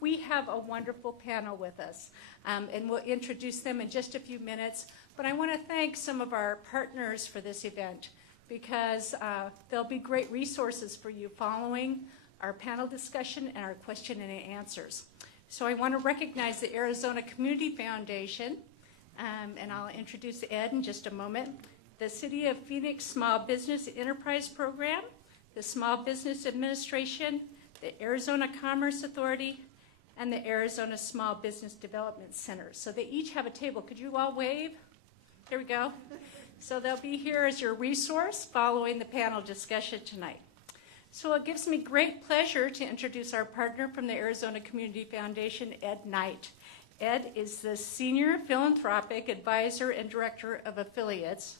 We have a wonderful panel with us, and we'll introduce them in just a few minutes. But I want to thank some of our partners for this event because there'll be great resources for you following our panel discussion and our question and answers. So I want to recognize the Arizona Community Foundation, and I'll introduce Ed in just a moment, the City of Phoenix Small Business Enterprise Program, the Small Business Administration, the Arizona Commerce Authority, and the Arizona Small Business Development Center. So they each have a table. Could you all wave? Here we go. So they'll be here as your resource following the panel discussion tonight. So it gives me great pleasure to introduce our partner from the Arizona Community Foundation, Ed Knight. Ed is the Senior Philanthropic Advisor and Director of Affiliates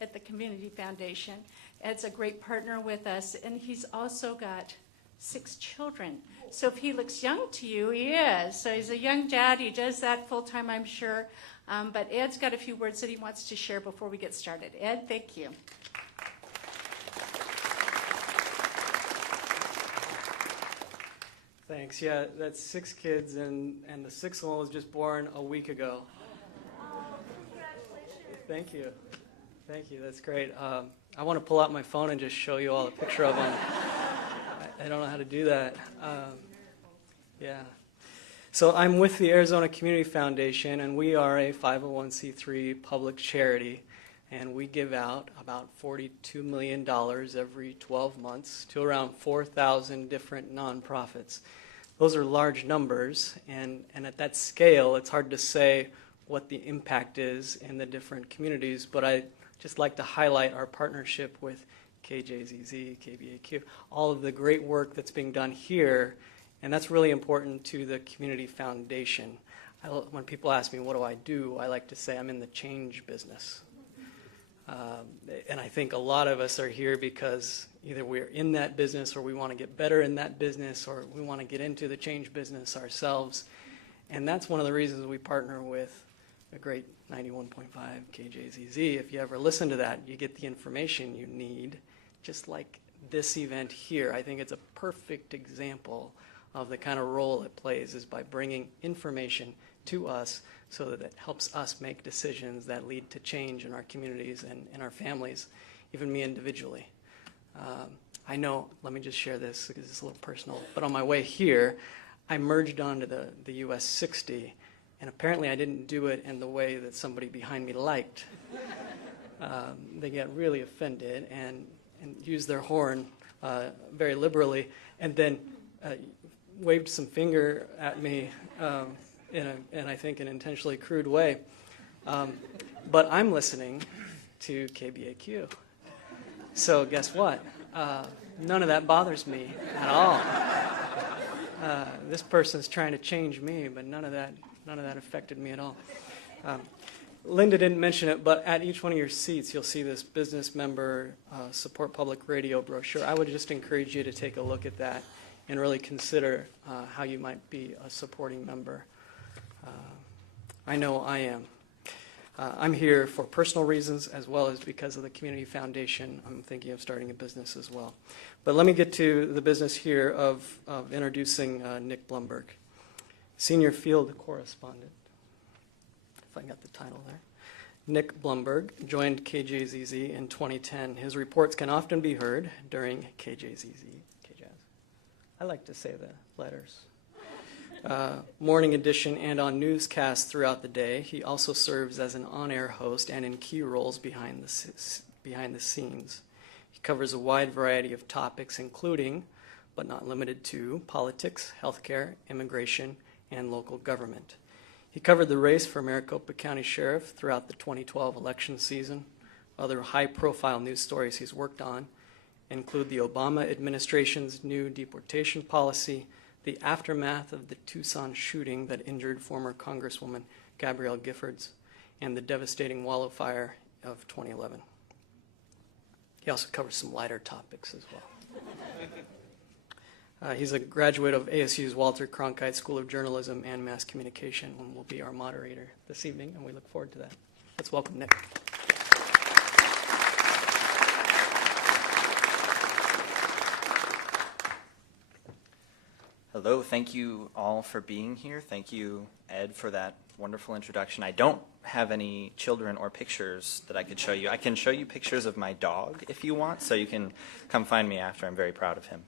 at the Community Foundation. Ed's a great partner with us, and he's also got 6 children. So if he looks young to you, he is. So he's a young dad. He does that full-time, I'm sure. But Ed's got a few words that he wants to share before we get started. Ed, thank you. Thanks. Yeah, that's 6 kids, and the 6th one was just born a week ago. Oh, congratulations. Thank you. Thank you. That's great. I want to pull out my phone and just show you all a picture of them. I don't know how to do that. Yeah. So I'm with the Arizona Community Foundation, and we are a 501c3 public charity, and we give out about $42 million every 12 months to around 4,000 different nonprofits. Those are large numbers, and at that scale, it's hard to say what the impact is in the different communities, but I just like to highlight our partnership with KJZZ, KBAQ, all of the great work that's being done here, and that's really important to the Community Foundation. When people ask me, what do? I like to say I'm in the change business. And I think a lot of us are here because either we're in that business or we want to get better in that business or we want to get into the change business ourselves. And that's one of the reasons we partner with a great 91.5 KJZZ. If you ever listen to that, you get the information you need, just like this event here. I think it's a perfect example of the kind of role it plays is by bringing information to us so that it helps us make decisions that lead to change in our communities and in our families, even me individually. I know, let me just share this because it's a little personal, but on my way here, I merged onto the US 60, and apparently I didn't do it in the way that somebody behind me liked. They get really offended and used their horn very liberally, and then waved some finger at me in I think an intentionally crude way. But I'm listening to KBAQ. So guess what? None of that bothers me at all. This person's trying to change me, but none of that affected me at all. Linda didn't mention it, but at each one of your seats, you'll see this business member support public radio brochure. I would just encourage you to take a look at that and really consider how you might be a supporting member. I know I am. I'm here for personal reasons as well as because of the Community Foundation. I'm thinking of starting a business as well. But let me get to the business here of introducing Nick Blumberg, Senior Field Correspondent. If I got the title there. Nick Blumberg joined KJZZ in 2010. His reports can often be heard during KJZZ. I like to say the letters. Morning edition and on newscasts throughout the day. He also serves as an on-air host and in key roles behind the scenes. He covers a wide variety of topics, including, but not limited to, politics, healthcare, immigration, and local government. He covered the race for Maricopa County Sheriff throughout the 2012 election season. Other high-profile news stories he's worked on include the Obama administration's new deportation policy, the aftermath of the Tucson shooting that injured former Congresswoman Gabrielle Giffords, and the devastating wildfire of 2011. He also covers some lighter topics as well. He's a graduate of ASU's Walter Cronkite School of Journalism and Mass Communication and will be our moderator this evening, and we look forward to that. Let's welcome Nick. Hello, thank you all for being here. Thank you, Ed, for that wonderful introduction. I don't have any children or pictures that I could show you. I can show you pictures of my dog if you want, so you can come find me after. I'm very proud of him.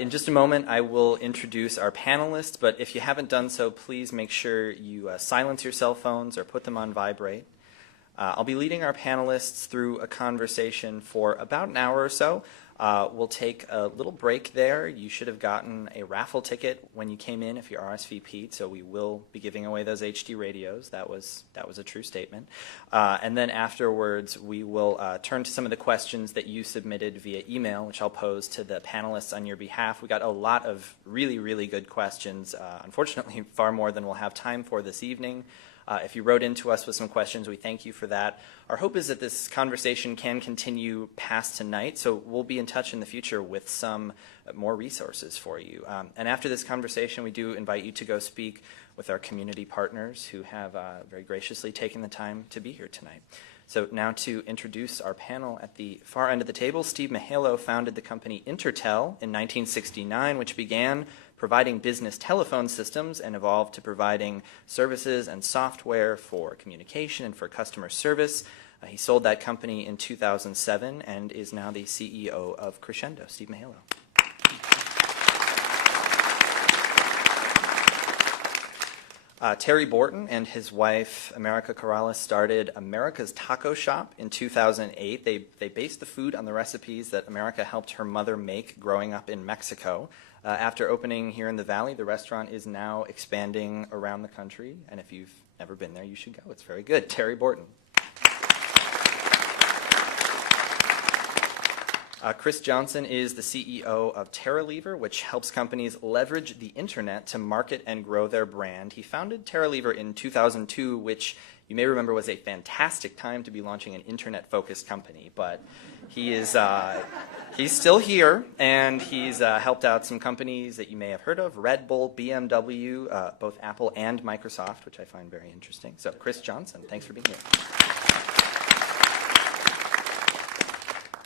In just a moment, I will introduce our panelists, but if you haven't done so, please make sure you silence your cell phones or put them on vibrate. I'll be leading our panelists through a conversation for about an hour or so. We'll take a little break there. You should have gotten a raffle ticket when you came in if you RSVP'd, so we will be giving away those HD radios. That was a true statement. And then afterwards, we will turn to some of the questions that you submitted via email, which I'll pose to the panelists on your behalf. We got a lot of really, really good questions, unfortunately far more than we'll have time for this evening. If you wrote into us with some questions, we thank you for that. Our hope is that this conversation can continue past tonight, so we'll be in touch in the future with some more resources for you. And after this conversation, we do invite you to go speak with our community partners who have very graciously taken the time to be here tonight. So now to introduce our panel at the far end of the table, Steve Mihaylo founded the company Intertel in 1969, which began providing business telephone systems and evolved to providing services and software for communication and for customer service. He sold that company in 2007 and is now the CEO of Crescendo. Steve Mihaylo. Terry Borton and his wife, America Corrales, started America's Taco Shop in 2008. They based the food on the recipes that America helped her mother make growing up in Mexico. After opening here in the Valley, the restaurant is now expanding around the country, and if you've never been there, you should go. It's very good. Terry Borton. Chris Johnson is the CEO of TerraLever, which helps companies leverage the internet to market and grow their brand. He founded TerraLever in 2002, which you may remember was a fantastic time to be launching an internet-focused company, but he's still here, and he's helped out some companies that you may have heard of, Red Bull, BMW, both Apple and Microsoft, which I find very interesting. So Chris Johnson, thanks for being here.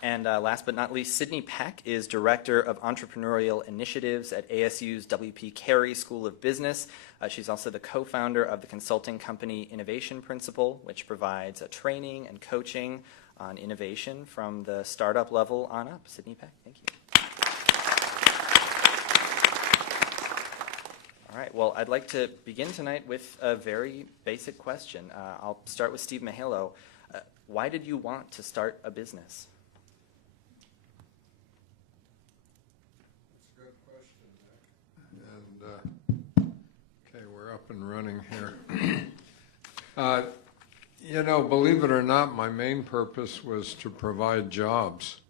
And last but not least, Sydney Peck is Director of Entrepreneurial Initiatives at ASU's W.P. Carey School of Business. She's also the co-founder of the consulting company Innovation Principle, which provides training and coaching on innovation from the startup level on up. Sydney Peck, thank you. All right, well, I'd like to begin tonight with a very basic question. I'll start with Steve Mihaylo. Why did you want to start a business? Up and running here. Believe it or not, my main purpose was to provide jobs.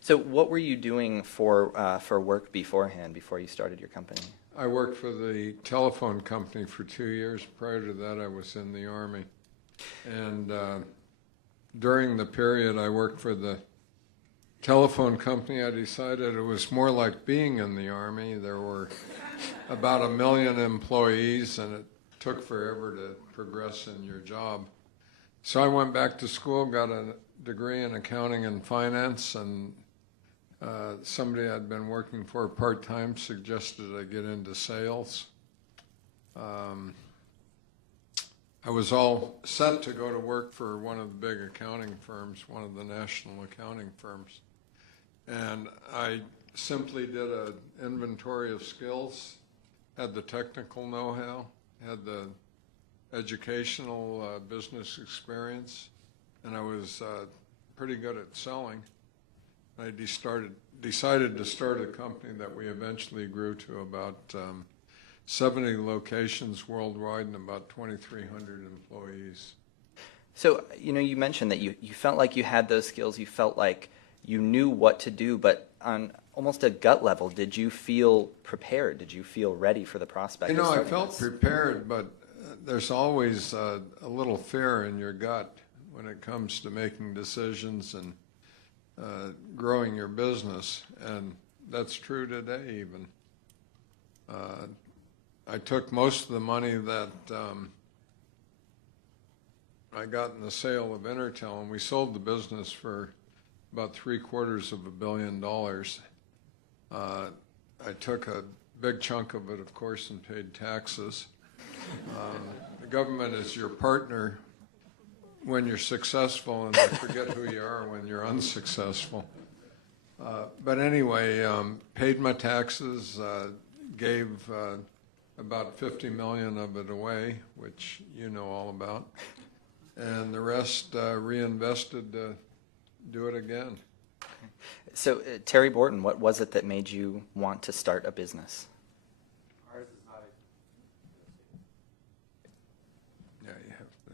So what were you doing for work beforehand, before you started your company? I worked for the telephone company for 2 years. Prior to that, I was in the Army. And during the period I worked for the telephone company, I decided it was more like being in the Army. There were about 1 million employees, and it took forever to progress in your job. So I went back to school, got a degree in accounting and finance, and somebody I'd been working for part-time suggested I get into sales. I was all set to go to work for one of the big accounting firms, one of the national accounting firms. And I simply did an inventory of skills, had the technical know-how, had the educational business experience, and I was pretty good at selling. I decided to start a company that we eventually grew to about 70 locations worldwide and about 2,300 employees. So, you mentioned that you felt like you had those skills, you felt like you knew what to do, but on almost a gut level, did you feel prepared? Did you feel ready for the prospect? I felt prepared, but there's always a little fear in your gut when it comes to making decisions and growing your business, and that's true today even. I took most of the money that I got in the sale of Intertel, and we sold the business for about $750 million. I took a big chunk of it, of course, and paid taxes. The government is your partner when you're successful, and they forget who you are when you're unsuccessful. But anyway, paid my taxes, gave about 50 million of it away, which you know all about, and the rest reinvested to do it again. So, Terry Borton, what was it that made you want to start a business? Ours is not Yeah, you have to.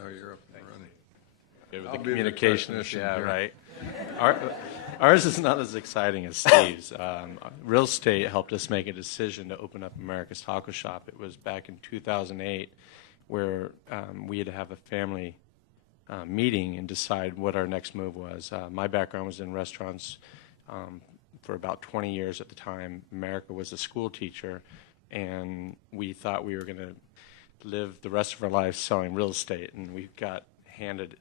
Now you're up and running. with I'll the be the communications. technician Yeah, here. right. Ours is not as exciting as Steve's. Real estate helped us make a decision to open up America's Taco Shop. It was back in 2008 where we had to have a family meeting and decide what our next move was. My background was in restaurants for about 20 years at the time. America was a school teacher, and we thought we were going to live the rest of our lives selling real estate, and we got handed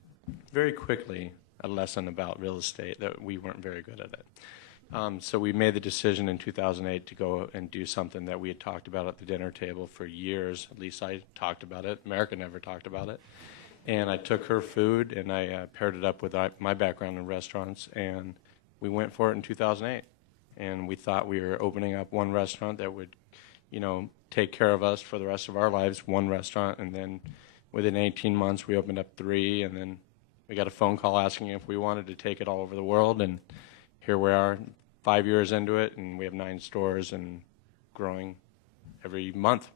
very quickly a lesson about real estate that we weren't very good at it. So we made the decision in 2008 to go and do something that we had talked about at the dinner table for years. At least I talked about it. America never talked about it. And I took her food and I paired it up with my background in restaurants, and we went for it in 2008. And we thought we were opening up one restaurant that would, take care of us for the rest of our lives, one restaurant. And then within 18 months, we opened up 3, and then we got a phone call asking if we wanted to take it all over the world. And here we are 5 years into it, and we have 9 stores and growing every month.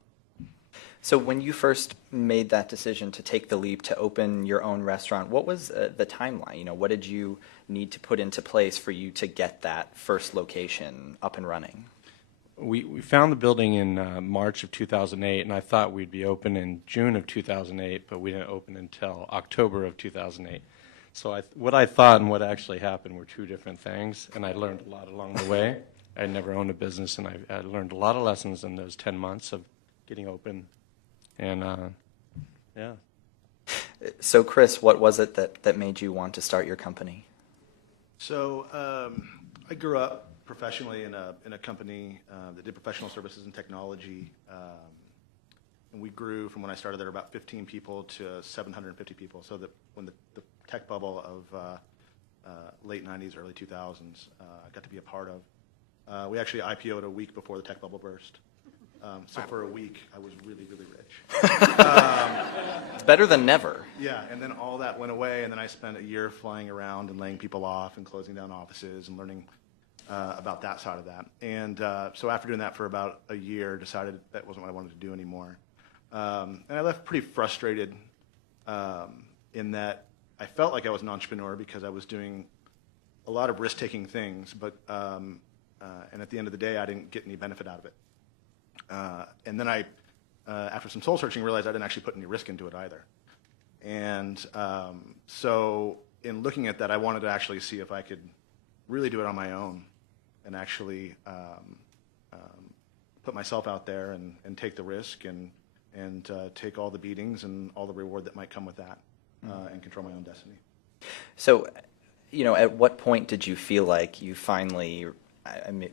So when you first made that decision to take the leap to open your own restaurant, what was the timeline? What did you need to put into place for you to get that first location up and running? We found the building in March of 2008, and I thought we'd be open in June of 2008, but we didn't open until October of 2008. So what I thought and what actually happened were 2 different things, and I learned a lot along the way. I never owned a business, and I learned a lot of lessons in those 10 months of getting open. And, yeah. So, Chris, what was it that made you want to start your company? So I grew up professionally in a company that did professional services and technology, and we grew from when I started there about 15 people to 750 people. So that when the tech bubble of late 90s, early 2000s, I got to be a part of. We actually IPO'd a week before the tech bubble burst. So for a week, I was really, really rich. It's better than never. Yeah, and then all that went away, and then I spent a year flying around and laying people off and closing down offices and learning about that side of that. And so after doing that for about a year, decided that wasn't what I wanted to do anymore. And I left pretty frustrated in that I felt like I was an entrepreneur because I was doing a lot of risk-taking things, but and at the end of the day, I didn't get any benefit out of it. And then I, after some soul searching, realized I didn't actually put any risk into it either. And so in looking at that, I wanted to actually see if I could really do it on my own and actually put myself out there and take the risk and take all the beatings and all the reward that might come with that and control my own destiny. So, at what point did you feel like you finally,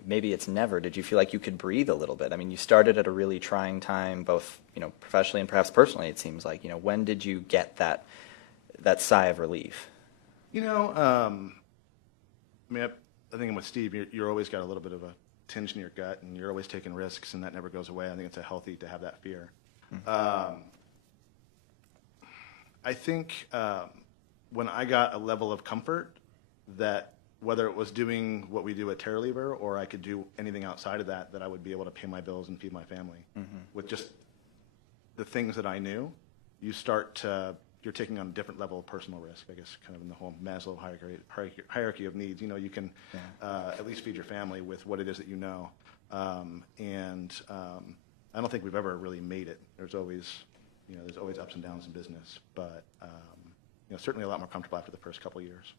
maybe it's never, did you feel like you could breathe a little bit? I mean, you started at a really trying time, both, professionally and perhaps personally, it seems like. When did you get that sigh of relief? I think I'm with Steve. You're always got a little bit of a tinge in your gut, and you're always taking risks, and that never goes away. I think it's healthy to have that fear. I think when I got a level of comfort that whether it was doing what we do at Terralever or I could do anything outside of that I would be able to pay my bills and feed my family with just the things that I knew, you're taking on a different level of personal risk, I guess, kind of in the whole Maslow hierarchy of needs. You can at least feed your family with what it is that you know. And I don't think we've ever really made it. There's always ups and downs in business, but certainly a lot more comfortable after the first couple of years.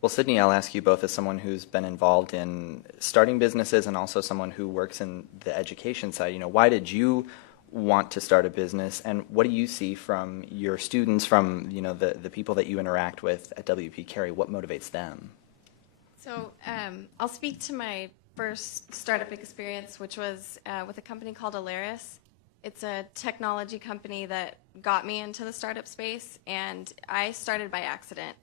Well, Sydney, I'll ask you both as someone who's been involved in starting businesses and also someone who works in the education side. Why did you want to start a business, and what do you see from your students, from the people that you interact with at WP Carey? What motivates them? So I'll speak to my first startup experience, which was with a company called Alaris. It's a technology company that got me into the startup space, and I started by accident.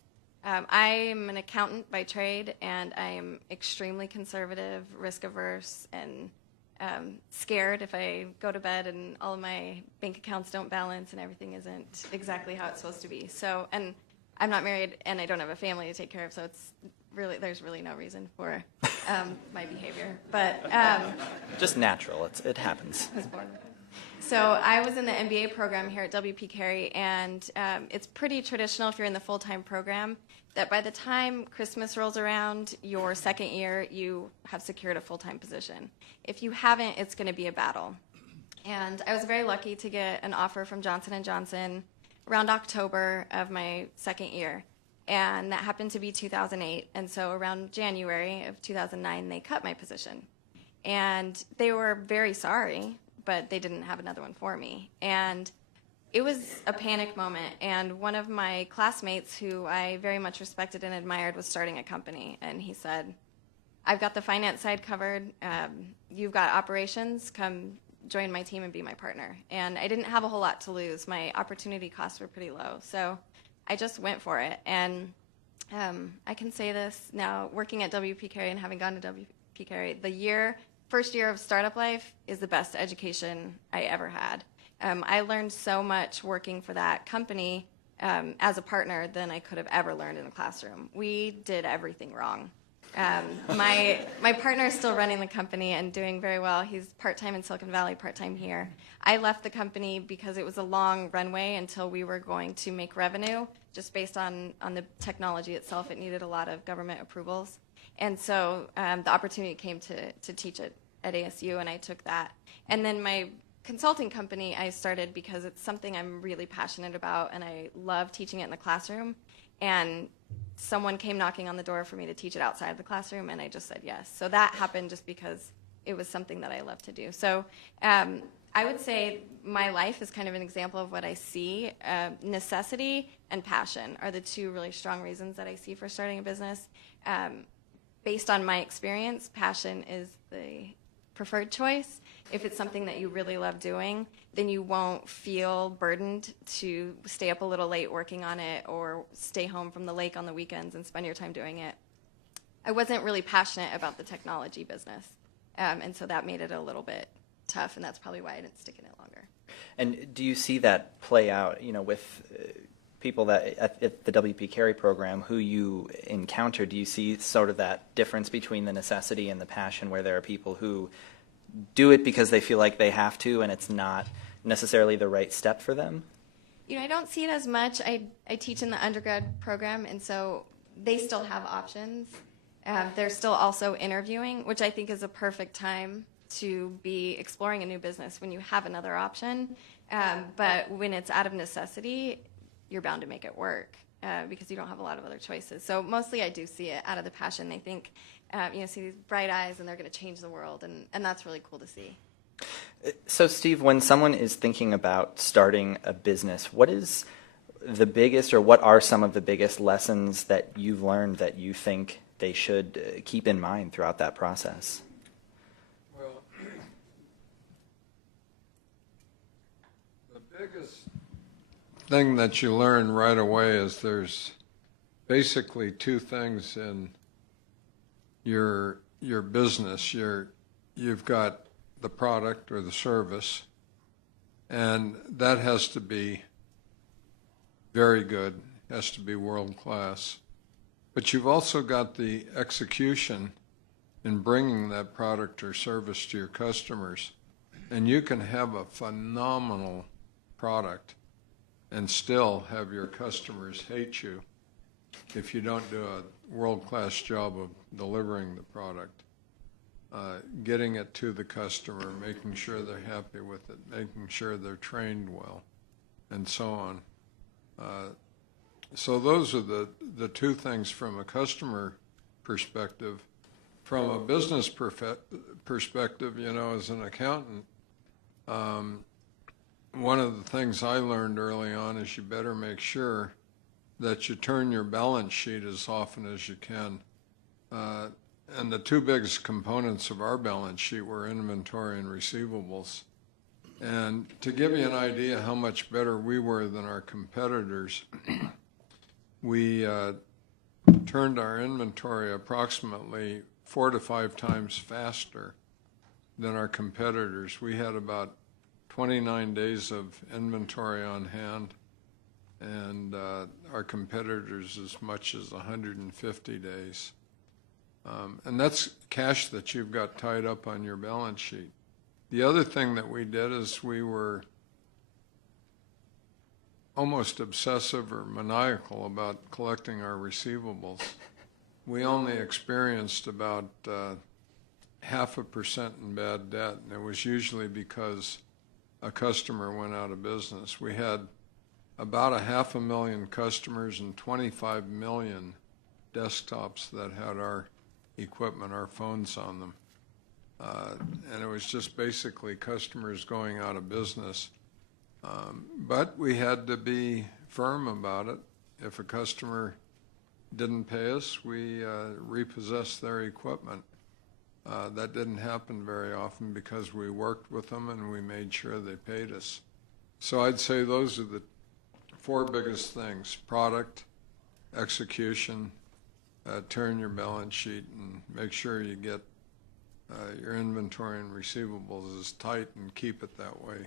I'm an accountant by trade, and I am extremely conservative, risk-averse, and scared if I go to bed and all of my bank accounts don't balance and everything isn't exactly how it's supposed to be. So, and I'm not married, and I don't have a family to take care of, so it's really, there's really no reason for my behavior. But Just natural. It happens. I was born with it. So I was in the MBA program here at WP Carey, and it's pretty traditional if you're in the full-time program that by the time Christmas rolls around, your second year, you have secured a full-time position. If you haven't, it's going to be a battle. And I was very lucky to get an offer from Johnson & Johnson around October of my second year, and that happened to be 2008. And so around January of 2009, they cut my position. And they were very sorry, but they didn't have another one for me. And it was a panic moment, and one of my classmates who I very much respected and admired was starting a company, and he said, I've got the finance side covered, you've got operations, come join my team and be my partner. And I didn't have a whole lot to lose. My opportunity costs were pretty low, so I just went for it. And I can say this now, working at WP Carey and having gone to WP Carey, first year of startup life is the best education I ever had. I learned so much working for that company as a partner than I could have ever learned in a classroom. We did everything wrong. My partner is still running the company and doing very well. He's part-time in Silicon Valley, part-time here. I left the company because it was a long runway until we were going to make revenue. Just based on the technology itself, it needed a lot of government approvals. And so the opportunity came to teach it at ASU, and I took that. And then my consulting company I started because it's something I'm really passionate about, and I love teaching it in the classroom. And someone came knocking on the door for me to teach it outside of the classroom, and I just said yes. So that happened just because it was something that I love to do. So I would say my life is kind of an example of what I see. Necessity and passion are the two really strong reasons that I see for starting a business. Based on my experience, passion is the preferred choice. If it's something that you really love doing, then you won't feel burdened to stay up a little late working on it or stay home from the lake on the weekends and spend your time doing it. I wasn't really passionate about the technology business, and so that made it a little bit tough, and that's probably why I didn't stick in it longer. And do you see that play out, with people that at the WP Carey program who you encounter? Do you see sort of that difference between the necessity and the passion, where there are people who do it because they feel like they have to and it's not necessarily the right step for them? I don't see it as much. I teach in the undergrad program, and so they still have options. They're still also interviewing, which I think is a perfect time to be exploring a new business when you have another option. But when it's out of necessity, you're bound to make it work because you don't have a lot of other choices. So mostly I do see it out of the passion. They think, see these bright eyes and they're going to change the world, and that's really cool to see. So Steve, when someone is thinking about starting a business, what is the biggest, or what are some of the biggest lessons that you've learned that you think they should keep in mind throughout that process? Well, the biggest thing that you learn right away is there's basically two things in your business. You've got the product or the service, and that has to be very good, has to be world class. But you've also got the execution in bringing that product or service to your customers. And you can have a phenomenal product and still have your customers hate you if you don't do a world-class job of delivering the product, getting it to the customer, making sure they're happy with it, making sure they're trained well, and so on. So those are the two things from a customer perspective. From a business perspective, as an accountant, one of the things I learned early on is you better make sure that you turn your balance sheet as often as you can. and the two biggest components of our balance sheet were inventory and receivables. And to give you an idea how much better we were than our competitors, we turned our inventory approximately 4 to 5 times faster than our competitors. We had about 29 days of inventory on hand, and our competitors as much as 150 days. And that's cash that you've got tied up on your balance sheet. The other thing that we did is we were almost obsessive or maniacal about collecting our receivables. We only experienced about 0.5% in bad debt, and it was usually because a customer went out of business. We had about 500,000 customers and 25 million desktops that had our equipment, our phones on them. And it was just basically customers going out of business. But we had to be firm about it. If a customer didn't pay us, we repossessed their equipment. That didn't happen very often because we worked with them and we made sure they paid us. So I'd say those are the 4 biggest things: product, execution, turn your balance sheet, and make sure you get your inventory and receivables is tight and keep it that way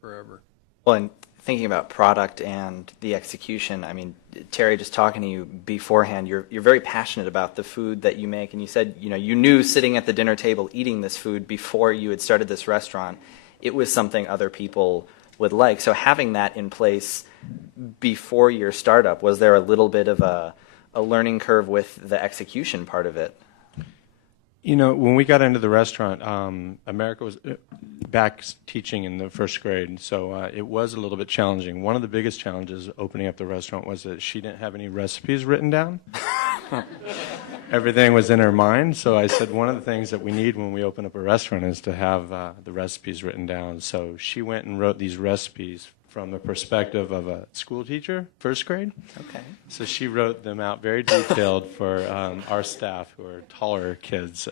forever. Well, and thinking about product and the execution, I mean, Terry, just talking to you beforehand, you're very passionate about the food that you make, and you said, you knew sitting at the dinner table eating this food before you had started this restaurant, it was something other people would like. So having that in place before your startup, was there a little bit of a learning curve with the execution part of it? When we got into the restaurant, America was back teaching in the first grade, so it was a little bit challenging. One of the biggest challenges opening up the restaurant was that she didn't have any recipes written down. Everything was in her mind, so I said one of the things that we need when we open up a restaurant is to have the recipes written down. So she went and wrote these recipes from the perspective of a school teacher, first grade. Okay. So she wrote them out very detailed for our staff, who are taller kids.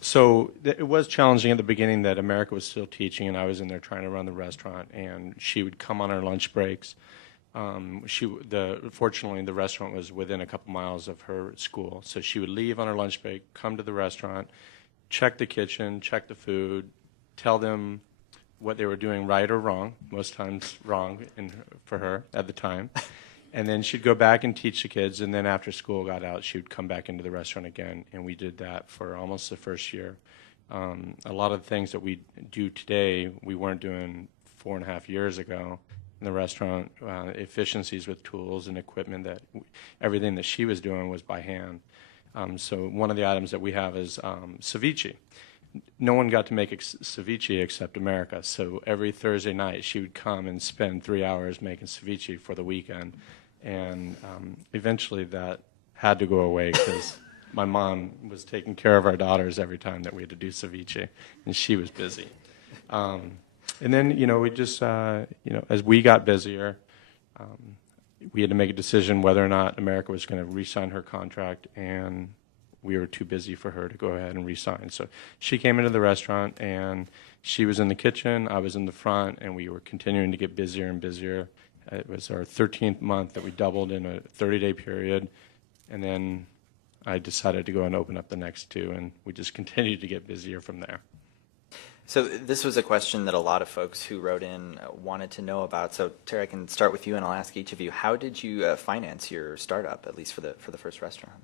So it was challenging at the beginning that America was still teaching, and I was in there trying to run the restaurant, and she would come on our lunch breaks. Fortunately, the restaurant was within a couple miles of her school, so she would leave on her lunch break, come to the restaurant, check the kitchen, check the food, tell them what they were doing right or wrong, most times wrong for her at the time. And then she'd go back and teach the kids, and then after school got out, she would come back into the restaurant again, and we did that for almost the first year. A lot of the things that we do today, we weren't doing 4.5 years ago in the restaurant. Efficiencies with tools and equipment, everything that she was doing was by hand. So one of the items that we have is ceviche. No one got to make ceviche except America, so every Thursday night she would come and spend 3 hours making ceviche for the weekend, and eventually that had to go away because my mom was taking care of our daughters every time that we had to do ceviche, and she was busy. And then, we just, as we got busier, we had to make a decision whether or not America was going to re-sign her contract, and we were too busy for her to go ahead and re-sign. So she came into the restaurant, and she was in the kitchen, I was in the front, and we were continuing to get busier and busier. It was our 13th month that we doubled in a 30-day period, and then I decided to go and open up the next 2, and we just continued to get busier from there. So this was a question that a lot of folks who wrote in wanted to know about. So Terry, I can start with you, and I'll ask each of you, how did you finance your startup, at least for the first restaurant?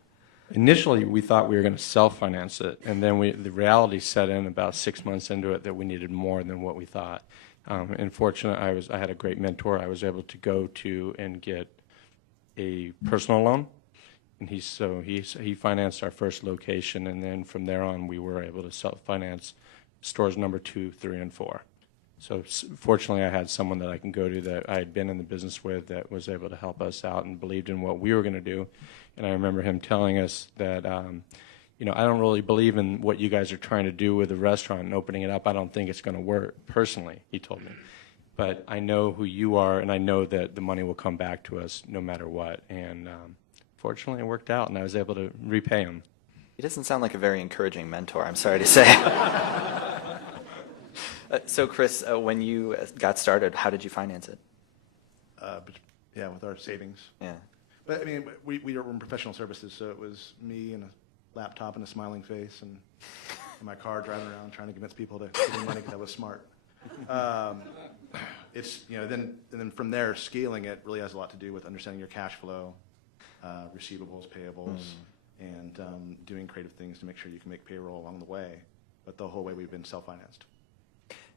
Initially, we thought we were going to self-finance it, and then the reality set in about 6 months into it that we needed more than what we thought. And fortunately, I had a great mentor. I was able to go to and get a personal loan, and he financed our first location, and then from there on, we were able to self-finance stores number 2, 3, and 4. So fortunately, I had someone that I can go to that I had been in the business with that was able to help us out and believed in what we were going to do. And I remember him telling us that, I don't really believe in what you guys are trying to do with the restaurant and opening it up. I don't think it's going to work, personally, he told me. But I know who you are, and I know that the money will come back to us no matter what. And fortunately, it worked out, and I was able to repay him. He doesn't sound like a very encouraging mentor, I'm sorry to say. So, Chris, when you got started, how did you finance it? Yeah, with our savings. Yeah. But I mean, we were in professional services, so it was me and a laptop and a smiling face and in my car driving around trying to convince people to give me money because I was smart. It's, you know, and then from there, scaling it really has a lot to do with understanding your cash flow, receivables, payables, and doing creative things to make sure you can make payroll along the way. But the whole way we've been self-financed.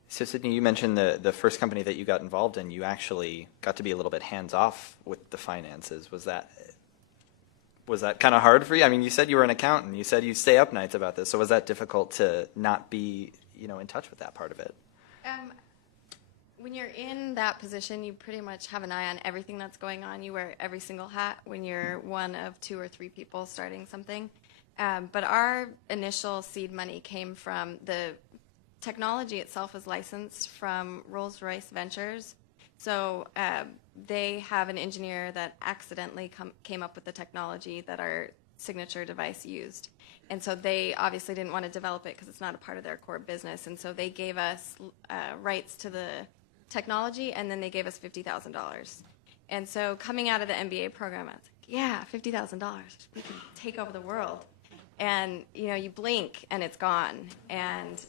So, Sydney, you mentioned the first company that you got involved in, you actually got to be a little bit hands-off with the finances. Was that kind of hard for you? I mean, you said you were an accountant. You said you stay up nights about this. So was that difficult to not be, in touch with that part of it? When you're in that position, you pretty much have an eye on everything that's going on. You wear every single hat when you're one of 2 or 3 people starting something. But our initial seed money came from the technology itself was licensed from Rolls-Royce Ventures. So they have an engineer that accidentally came up with the technology that our signature device used. And so they obviously didn't want to develop it because it's not a part of their core business. And so they gave us rights to the technology, and then they gave us $50,000. And so coming out of the MBA program, I was like, yeah, $50,000. We can take over the world. And, you blink, and it's gone. And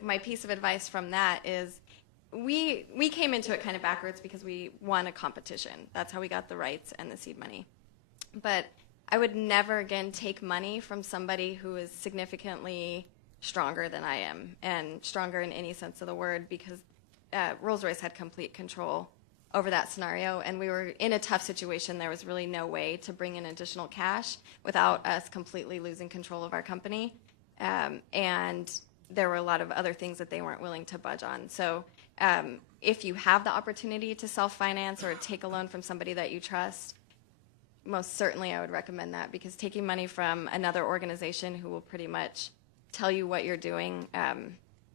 my piece of advice from that is we came into it kind of backwards because we won a competition. That's how we got the rights and the seed money. But I would never again take money from somebody who is significantly stronger than I am, and stronger in any sense of the word, because Rolls-Royce had complete control over that scenario, and we were in a tough situation. There was really no way to bring in additional cash without us completely losing control of our company. And there were a lot of other things that they weren't willing to budge on. So if you have the opportunity to self-finance or take a loan from somebody that you trust, most certainly I would recommend that, because taking money from another organization who will pretty much tell you what you're doing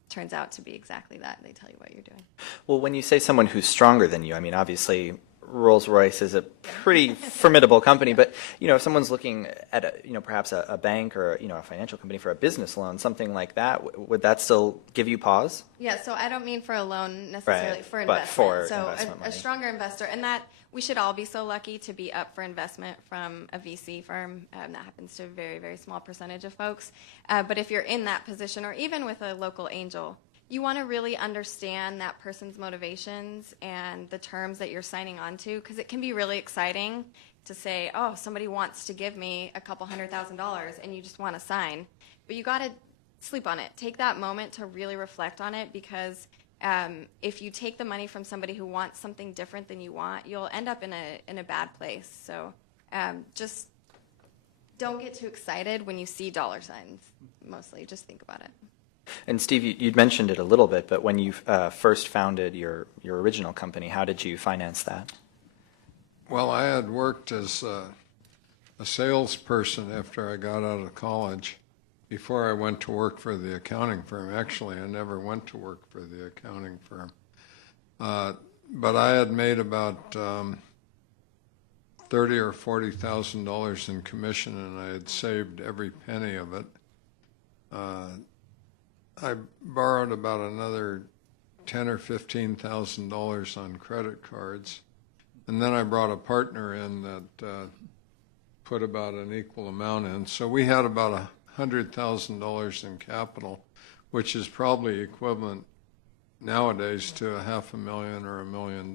turns out to be exactly that. They tell you what you're doing. Well, when you say someone who's stronger than you, I mean, obviously Rolls-Royce is a pretty formidable company, but, if someone's looking at perhaps a bank or, a financial company for a business loan, something like that, would that still give you pause? Yeah, so I don't mean for a loan necessarily, Right, for but investment. for so investment a money. stronger investor, and that we should all be so lucky to be up for investment from a VC firm. That happens to a very, very small percentage of folks. But if you're in that position, or even with a local angel, you want to really understand that person's motivations and the terms that you're signing on to, because it can be really exciting to say, oh, somebody wants to give me a couple $100,000, and you just want to sign. But you got to sleep on it. Take that moment to really reflect on it, because if you take the money from somebody who wants something different than you want, you'll end up in a bad place. So just don't get too excited when you see dollar signs, mostly. Just think about it. And Steve, you'd mentioned it a little bit, but when you first founded your original company, how did you finance that? Well, I had worked as a salesperson after I got out of college, before I went to work for the accounting firm. Actually, I never went to work for the accounting firm. But I had made about $30,000 or $40,000 in commission, and I had saved every penny of it. I borrowed about another $10,000 or $15,000 on credit cards, and then I brought a partner in that put about an equal amount in. So we had about $100,000 in capital, which is probably equivalent nowadays to $500,000 or $1 million.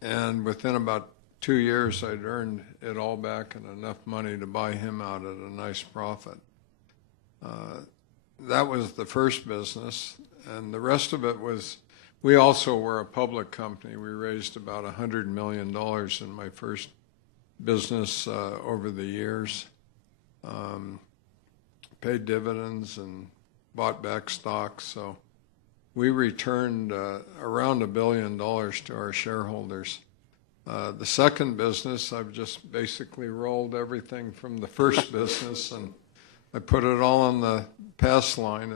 And within about 2 years, I'd earned it all back and enough money to buy him out at a nice profit. That was the first business, and the rest of it was, we also were a public company. We raised about $100 million in my first business over the years, paid dividends and bought back stocks. So we returned around $1 billion to our shareholders. The second business, I've just basically rolled everything from the first business, and I put it all on the pass line.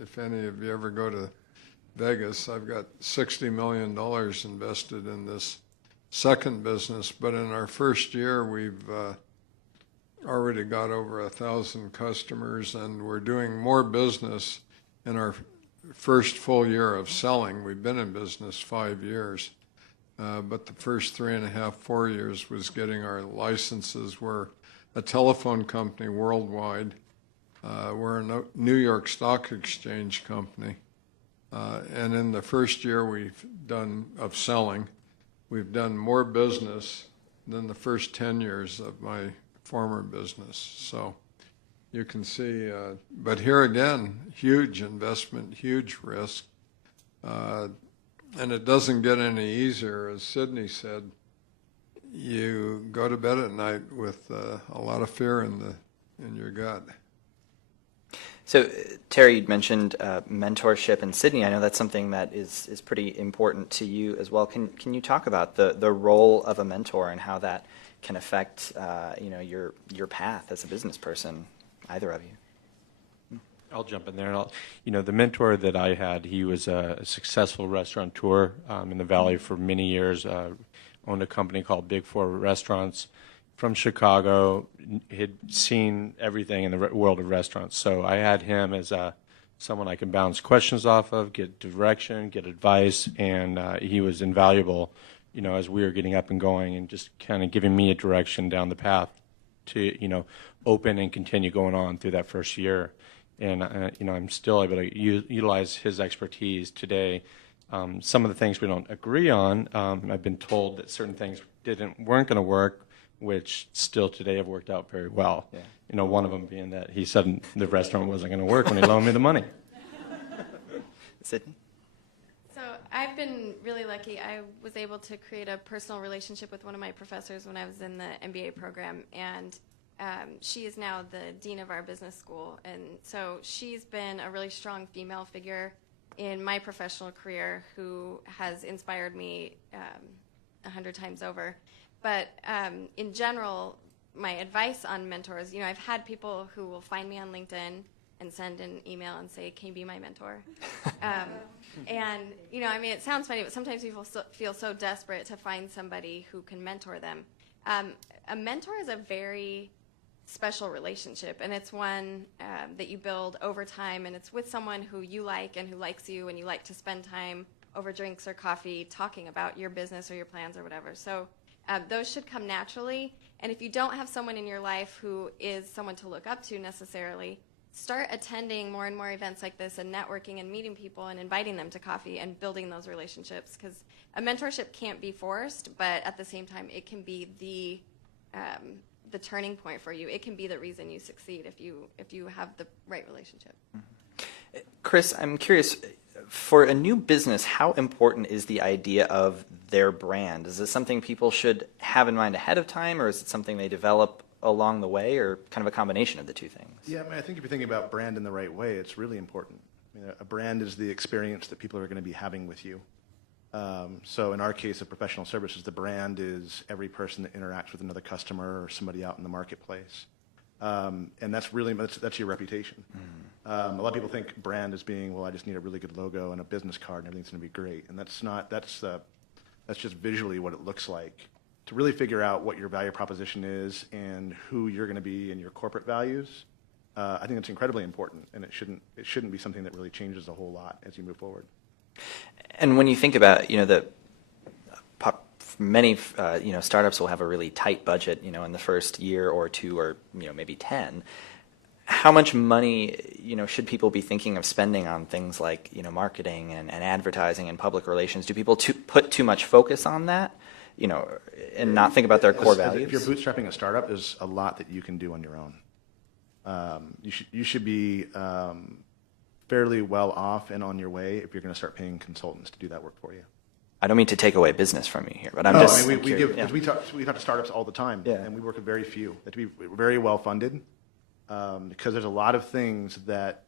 If any of you ever go to Vegas, I've got $60 million invested in this second business, but in our first year, we've already got over 1,000 customers, and we're doing more business in our first full year of selling. We've been in business 5 years, but the first 3.5, 4 years was getting our licenses. We're a telephone company worldwide. We're a New York Stock Exchange company. And in the first year of selling, we've done more business than the first 10 years of my former business. So you can see, but here again, huge investment, huge risk. And it doesn't get any easier. As Sydney said, you go to bed at night with a lot of fear in your gut. So, Terry, you mentioned mentorship in Sydney. I know that's something that is pretty important to you as well. Can you talk about the role of a mentor and how that can affect your path as a business person, either of you? I'll jump in there. The mentor that I had, he was a successful restaurateur in the Valley for many years. Owned a company called Big Four Restaurants. From Chicago, he'd seen everything in the world of restaurants. So I had him as someone I can bounce questions off of, get direction, get advice, and he was invaluable, as we were getting up and going and just kind of giving me a direction down the path to, open and continue going on through that first year. And, I'm still able to utilize his expertise today. Some of the things we don't agree on, I've been told that certain things weren't going to work, which still today have worked out very well. Yeah. One of them being that he said the restaurant wasn't going to work when he loaned me the money. Sydney? So I've been really lucky. I was able to create a personal relationship with one of my professors when I was in the MBA program, and she is now the dean of our business school. And so she's been a really strong female figure in my professional career who has inspired me 100 times over. But in general, my advice on mentors, I've had people who will find me on LinkedIn and send an email and say, can you be my mentor? And, it sounds funny, but sometimes people feel so desperate to find somebody who can mentor them. A mentor is a very special relationship, and it's one that you build over time, and it's with someone who you like and who likes you, and you like to spend time over drinks or coffee talking about your business or your plans or whatever. So those should come naturally. And if you don't have someone in your life who is someone to look up to necessarily, start attending more and more events like this and networking and meeting people and inviting them to coffee and building those relationships. Because a mentorship can't be forced, but at the same time, it can be the turning point for you. It can be the reason you succeed if you have the right relationship. Chris, I'm curious, for a new business, how important is the idea of their brand? Is this something people should have in mind ahead of time, or is it something they develop along the way, or kind of a combination of the two things? Yeah, I think if you're thinking about brand in the right way, it's really important. A brand is the experience that people are going to be having with you. So in our case of professional services, the brand is every person that interacts with another customer or somebody out in the marketplace. And that's really, that's your reputation. A lot of people think brand as being, well, I just need a really good logo and a business card and everything's going to be great. And that's not, that's just visually what it looks like. To really figure out what your value proposition is and who you're going to be and your corporate values, I think it's incredibly important, and it shouldn't be something that really changes a whole lot as you move forward. And when you think about, many startups will have a really tight budget, in the first year or two, or maybe 10. How much money, should people be thinking of spending on things like, marketing and advertising and public relations? Do people put too much focus on that, and not think about their core values? If you're bootstrapping a startup, there's a lot that you can do on your own. You should be fairly well off and on your way if you're going to start paying consultants to do that work for you. I don't mean to take away business from you here, but I'm just curious. We talk to startups all the time, and we work with very few. That to be very well funded, because there's a lot of things that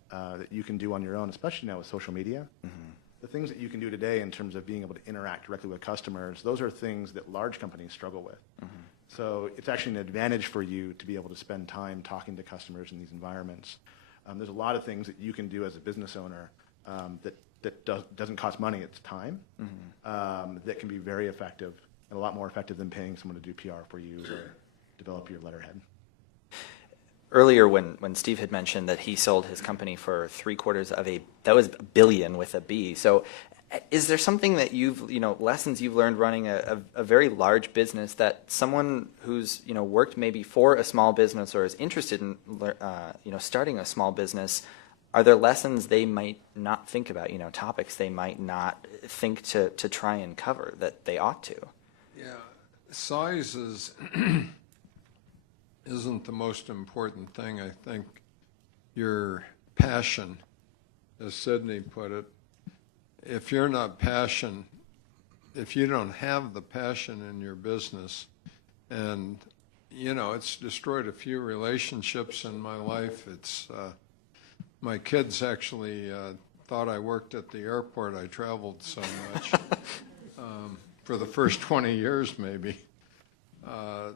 you can do on your own, especially now with social media. Mm-hmm. The things that you can do today in terms of being able to interact directly with customers, those are things that large companies struggle with. Mm-hmm. So it's actually an advantage for you to be able to spend time talking to customers in these environments. There's a lot of things that you can do as a business owner that doesn't cost money, it's time, mm-hmm. That can be very effective and a lot more effective than paying someone to do PR for you or develop your letterhead. Earlier, when Steve had mentioned that he sold his company for that was $1 billion with a B. So is there something that lessons you've learned running a very large business that someone who's, worked maybe for a small business or is interested in, starting a small business, are there lessons they might not think about, topics they might not think to try and cover that they ought to? Yeah, size isn't the most important thing. I think your passion, as Sydney put it, if you're not passionate, if you don't have the passion in your business, and it's destroyed a few relationships in my life. It's my kids actually thought I worked at the airport. I traveled so much for the first 20 years, maybe. But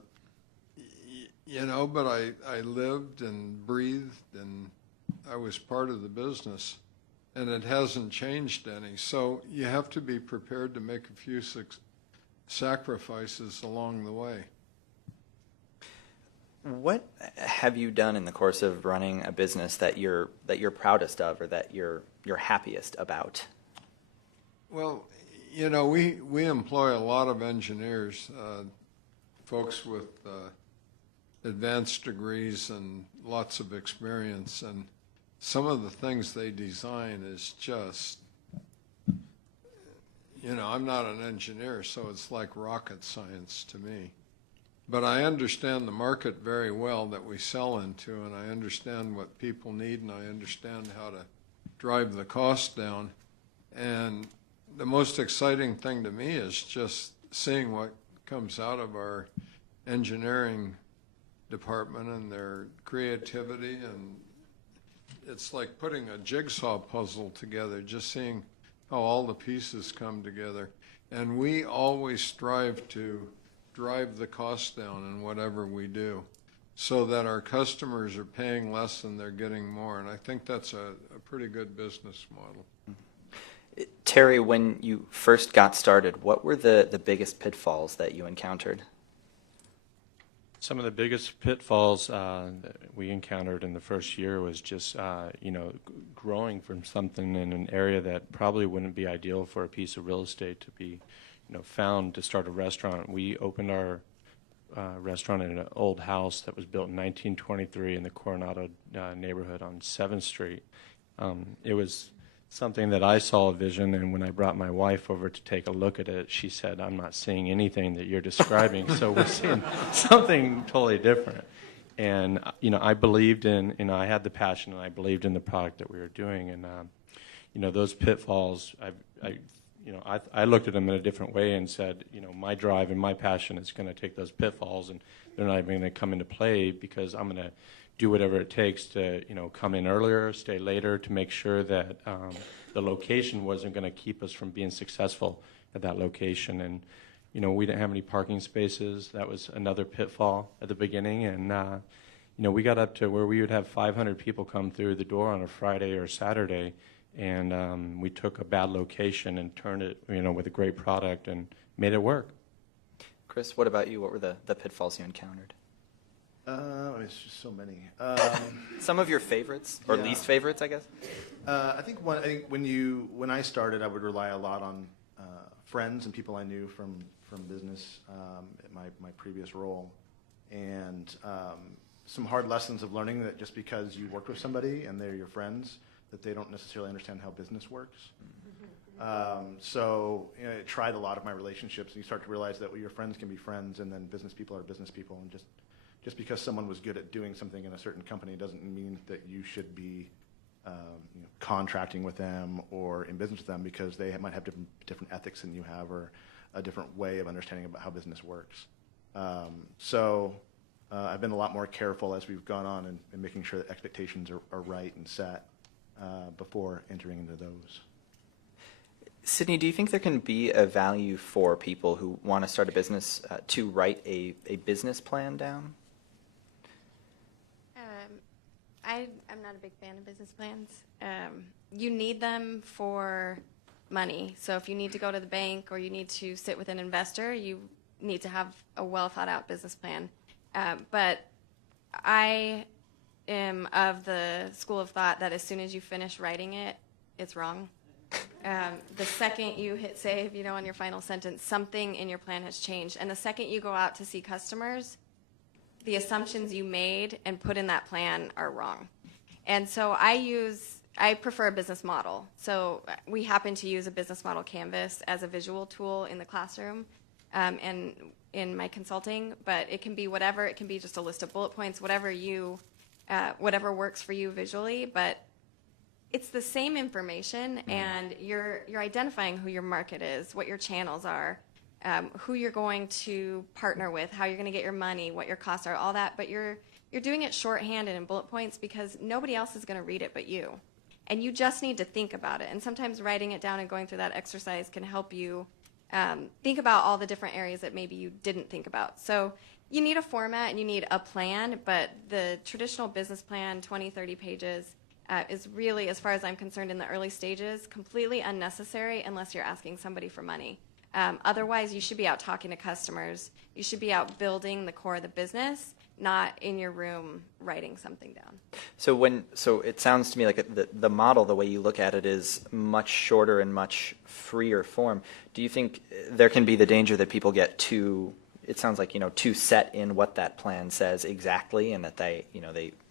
I lived and breathed, and I was part of the business. And it hasn't changed any. So you have to be prepared to make a few sacrifices along the way. What have you done in the course of running a business that you're proudest of, or that you're happiest about? Well, we employ a lot of engineers, folks with advanced degrees and lots of experience, and some of the things they design is just, I'm not an engineer, so it's like rocket science to me. But I understand the market very well that we sell into, and I understand what people need, and I understand how to drive the cost down. And the most exciting thing to me is just seeing what comes out of our engineering department and their creativity, and it's like putting a jigsaw puzzle together, just seeing how all the pieces come together. And we always strive to drive the cost down in whatever we do so that our customers are paying less and they're getting more. And I think that's a pretty good business model. Terry, when you first got started, what were the biggest pitfalls that you encountered? Some of the biggest pitfalls that we encountered in the first year was just, growing from something in an area that probably wouldn't be ideal for a piece of real estate to be, found to start a restaurant. We opened our restaurant in an old house that was built in 1923 in the Coronado neighborhood on 7th Street. It was something that I saw a vision, and when I brought my wife over to take a look at it, she said, "I'm not seeing anything that you're describing." So we're seeing something totally different. And I believed in, I had the passion, and I believed in the product that we were doing. And those pitfalls, I looked at them in a different way and said, my drive and my passion is going to take those pitfalls, and they're not even going to come into play, because I'm going to do whatever it takes to, come in earlier, stay later, to make sure that the location wasn't going to keep us from being successful at that location. And, we didn't have any parking spaces. That was another pitfall at the beginning. And, we got up to where we would have 500 people come through the door on a Friday or Saturday. And we took a bad location and turned it, with a great product and made it work. Chris, what about you? What were the pitfalls you encountered? It's just so many. Some of your favorites, or least favorites, I guess? I think when I started, I would rely a lot on friends and people I knew from business at my previous role, and some hard lessons of learning that just because you work with somebody and they're your friends, that they don't necessarily understand how business works. So I tried a lot of my relationships, and you start to realize that your friends can be friends, and then business people are business people, and just because someone was good at doing something in a certain company doesn't mean that you should be contracting with them or in business with them, because they might have different ethics than you have, or a different way of understanding about how business works. So I've been a lot more careful as we've gone on in making sure that expectations are right and set before entering into those. Sydney, do you think there can be a value for people who want to start a business to write a business plan down? I'm not a big fan of business plans. You need them for money. So if you need to go to the bank or you need to sit with an investor, you need to have a well thought out business plan. But I am of the school of thought that as soon as you finish writing it, it's wrong. The second you hit save, on your final sentence, something in your plan has changed. And the second you go out to see customers, the assumptions you made and put in that plan are wrong. And so I prefer a business model. So we happen to use a business model canvas as a visual tool in the classroom and in my consulting, but it can be whatever. It can be just a list of bullet points, whatever works for you visually, but it's the same information, and you're identifying who your market is, what your channels are, who you're going to partner with, how you're going to get your money, what your costs are, all that, but you're doing it shorthand and in bullet points because nobody else is going to read it but you. And you just need to think about it. And sometimes writing it down and going through that exercise can help you think about all the different areas that maybe you didn't think about. So you need a format and you need a plan, but the traditional business plan, 20, 30 pages, is really, as far as I'm concerned, in the early stages, completely unnecessary unless you're asking somebody for money. Otherwise, you should be out talking to customers. You should be out building the core of the business, not in your room writing something down. So it sounds to me like the model, the way you look at it, is much shorter and much freer form. Do you think there can be the danger that people get too, it sounds like, too set in what that plan says exactly, and that they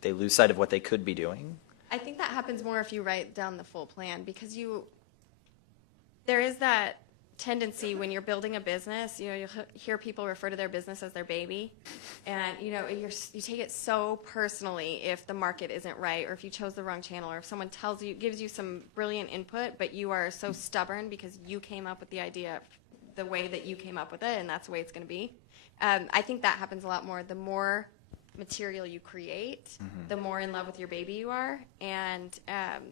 lose sight of what they could be doing? I think that happens more if you write down the full plan, because there is that tendency when you're building a business, you hear people refer to their business as their baby, and you take it so personally if the market isn't right, or if you chose the wrong channel, or if someone gives you some brilliant input, but you are so stubborn because you came up with the idea the way that you came up with it, and that's the way it's going to be. I think that happens a lot more. The more material you create, the more in love with your baby you are, and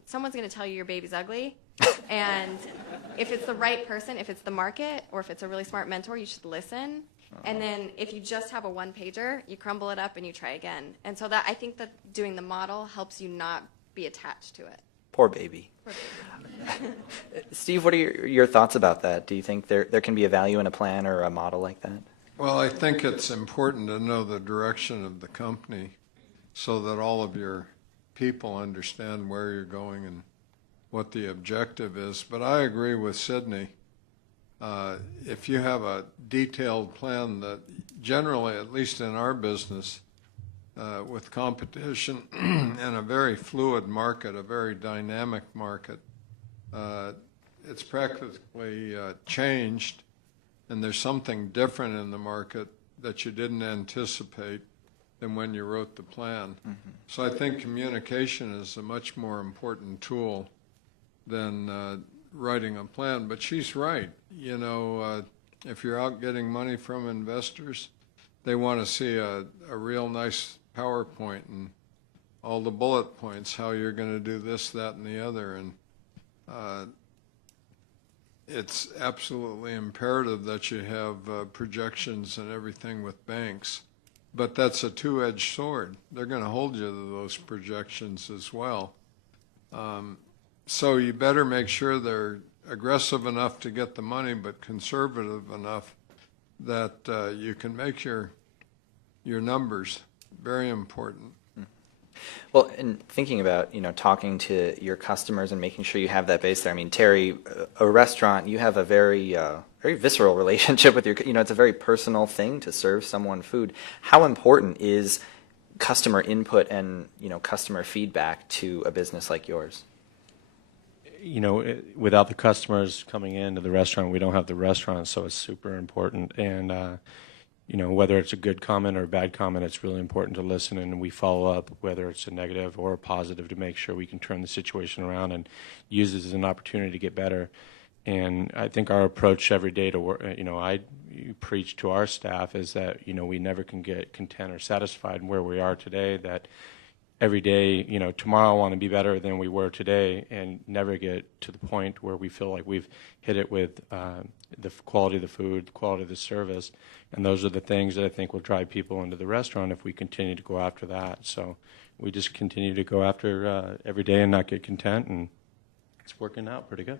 someone's going to tell you your baby's ugly, and if it's the right person, if it's the market, or if it's a really smart mentor, you should listen. And then if you just have a one-pager, you crumble it up and you try again. And so I think that doing the model helps you not be attached to it. Poor baby. Steve, what are your thoughts about that? Do you think there can be a value in a plan or a model like that? Well, I think it's important to know the direction of the company so that all of your people understand where you're going and what the objective is. But I agree with Sydney. If you have a detailed plan that generally, at least in our business, with competition and a very fluid market, a very dynamic market, it's practically changed, and there's something different in the market that you didn't anticipate than when you wrote the plan. So I think communication is a much more important tool than writing a plan. But she's right. If you're out getting money from investors, they want to see a real nice PowerPoint and all the bullet points, how you're going to do this, that, and the other. And it's absolutely imperative that you have projections and everything with banks. But that's a two-edged sword. They're going to hold you to those projections as well. So you better make sure they're aggressive enough to get the money, but conservative enough that you can make your numbers. Very important. Well, in thinking about, talking to your customers and making sure you have that base there, I mean, Terry, a restaurant, you have a very visceral relationship with your, it's a very personal thing to serve someone food. How important is customer input and, customer feedback to a business like yours? Without the customers coming into the restaurant, we don't have the restaurant, so it's super important. And, whether it's a good comment or a bad comment, it's really important to listen, and we follow up, whether it's a negative or a positive, to make sure we can turn the situation around and use this as an opportunity to get better. And I think our approach every day to work, I preach to our staff is that, we never can get content or satisfied where we are today, that every day, tomorrow I want to be better than we were today, and never get to the point where we feel like we've hit it with the quality of the food, the quality of the service. And those are the things that I think will drive people into the restaurant if we continue to go after that. So we just continue to go after every day and not get content, and it's working out pretty good.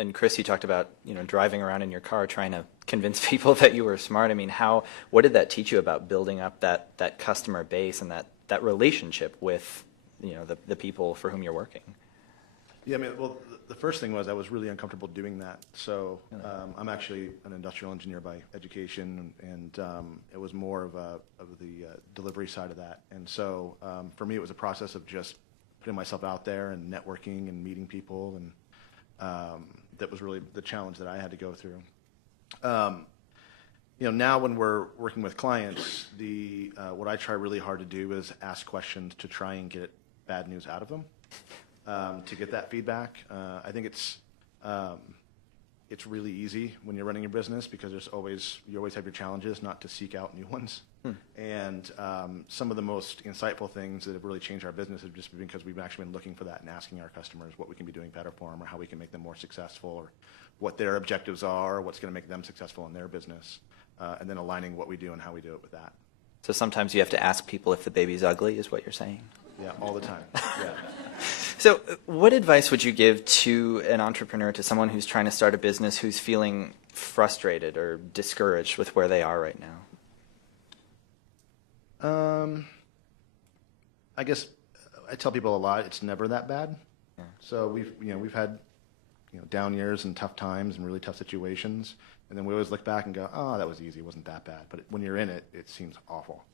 And Chris, you talked about, driving around in your car trying to convince people that you were smart. I mean, what did that teach you about building up that customer base and that relationship with, the people for whom you're working? Yeah, I mean, well, the first thing was I was really uncomfortable doing that. So I'm actually an industrial engineer by education, and it was more of the delivery side of that. And so for me, it was a process of just putting myself out there and networking and meeting people, and that was really the challenge that I had to go through. Now when we're working with clients, what I try really hard to do is ask questions to try and get bad news out of them. To get that feedback. I think it's really easy when you're running your business because you always have your challenges, not to seek out new ones. And some of the most insightful things that have really changed our business have just been because we've actually been looking for that and asking our customers what we can be doing better for them, or how we can make them more successful, or what their objectives are, or what's going to make them successful in their business, and then aligning what we do and how we do it with that. So sometimes you have to ask people if the baby's ugly, is what you're saying? Yeah, all the time. Yeah. So what advice would you give to an entrepreneur, to someone who's trying to start a business, who's feeling frustrated or discouraged with where they are right now? I guess I tell people a lot, it's never that bad. Yeah. So we've had down years and tough times and really tough situations, and then we always look back and go, oh, that was easy, it wasn't that bad. But when you're in it, it seems awful.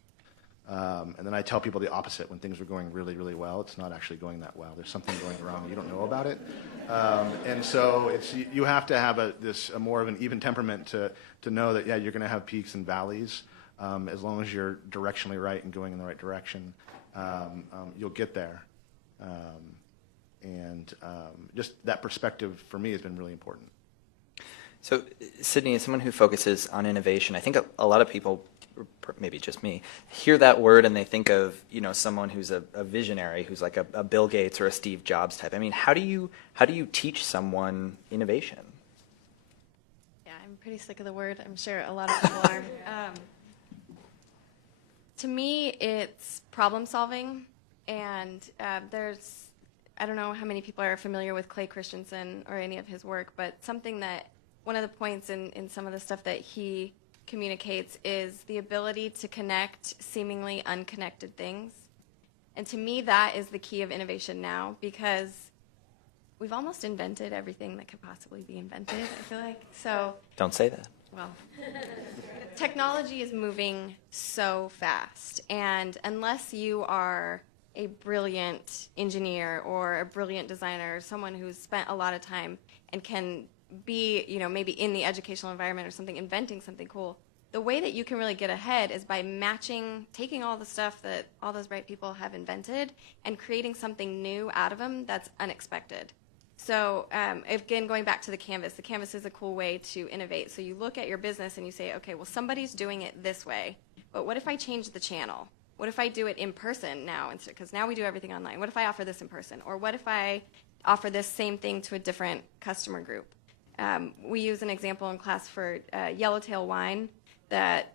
And then I tell people the opposite. When things are going really, really well, it's not actually going that well. There's something going wrong. You don't know about it. And so you have to have a more of an even temperament to know that, yeah, you're going to have peaks and valleys. As long as you're directionally right and going in the right direction, you'll get there. Just that perspective for me has been really important. So, Sydney, as someone who focuses on innovation, I think a lot of people, maybe just me, hear that word and they think of someone who's a visionary, who's like a Bill Gates or a Steve Jobs type. I mean, how do you teach someone innovation? Yeah, I'm pretty sick of the word. I'm sure a lot of people are. To me, it's problem solving, and I don't know how many people are familiar with Clay Christensen or any of his work, but one of the points in some of the stuff that he communicates is the ability to connect seemingly unconnected things. And to me, that is the key of innovation now, because we've almost invented everything that could possibly be invented, I feel like. So Don't say that. Well, technology is moving so fast, and unless you are a brilliant engineer or a brilliant designer, or someone who's spent a lot of time and can be, maybe in the educational environment or something, inventing something cool, the way that you can really get ahead is by taking all the stuff that all those bright people have invented and creating something new out of them that's unexpected. So again, going back to the canvas is a cool way to innovate. So you look at your business and you say, okay, well, somebody's doing it this way, but what if I change the channel? What if I do it in person now? Because now we do everything online. What if I offer this in person? Or what if I offer this same thing to a different customer group? We use an example in class for Yellowtail wine, that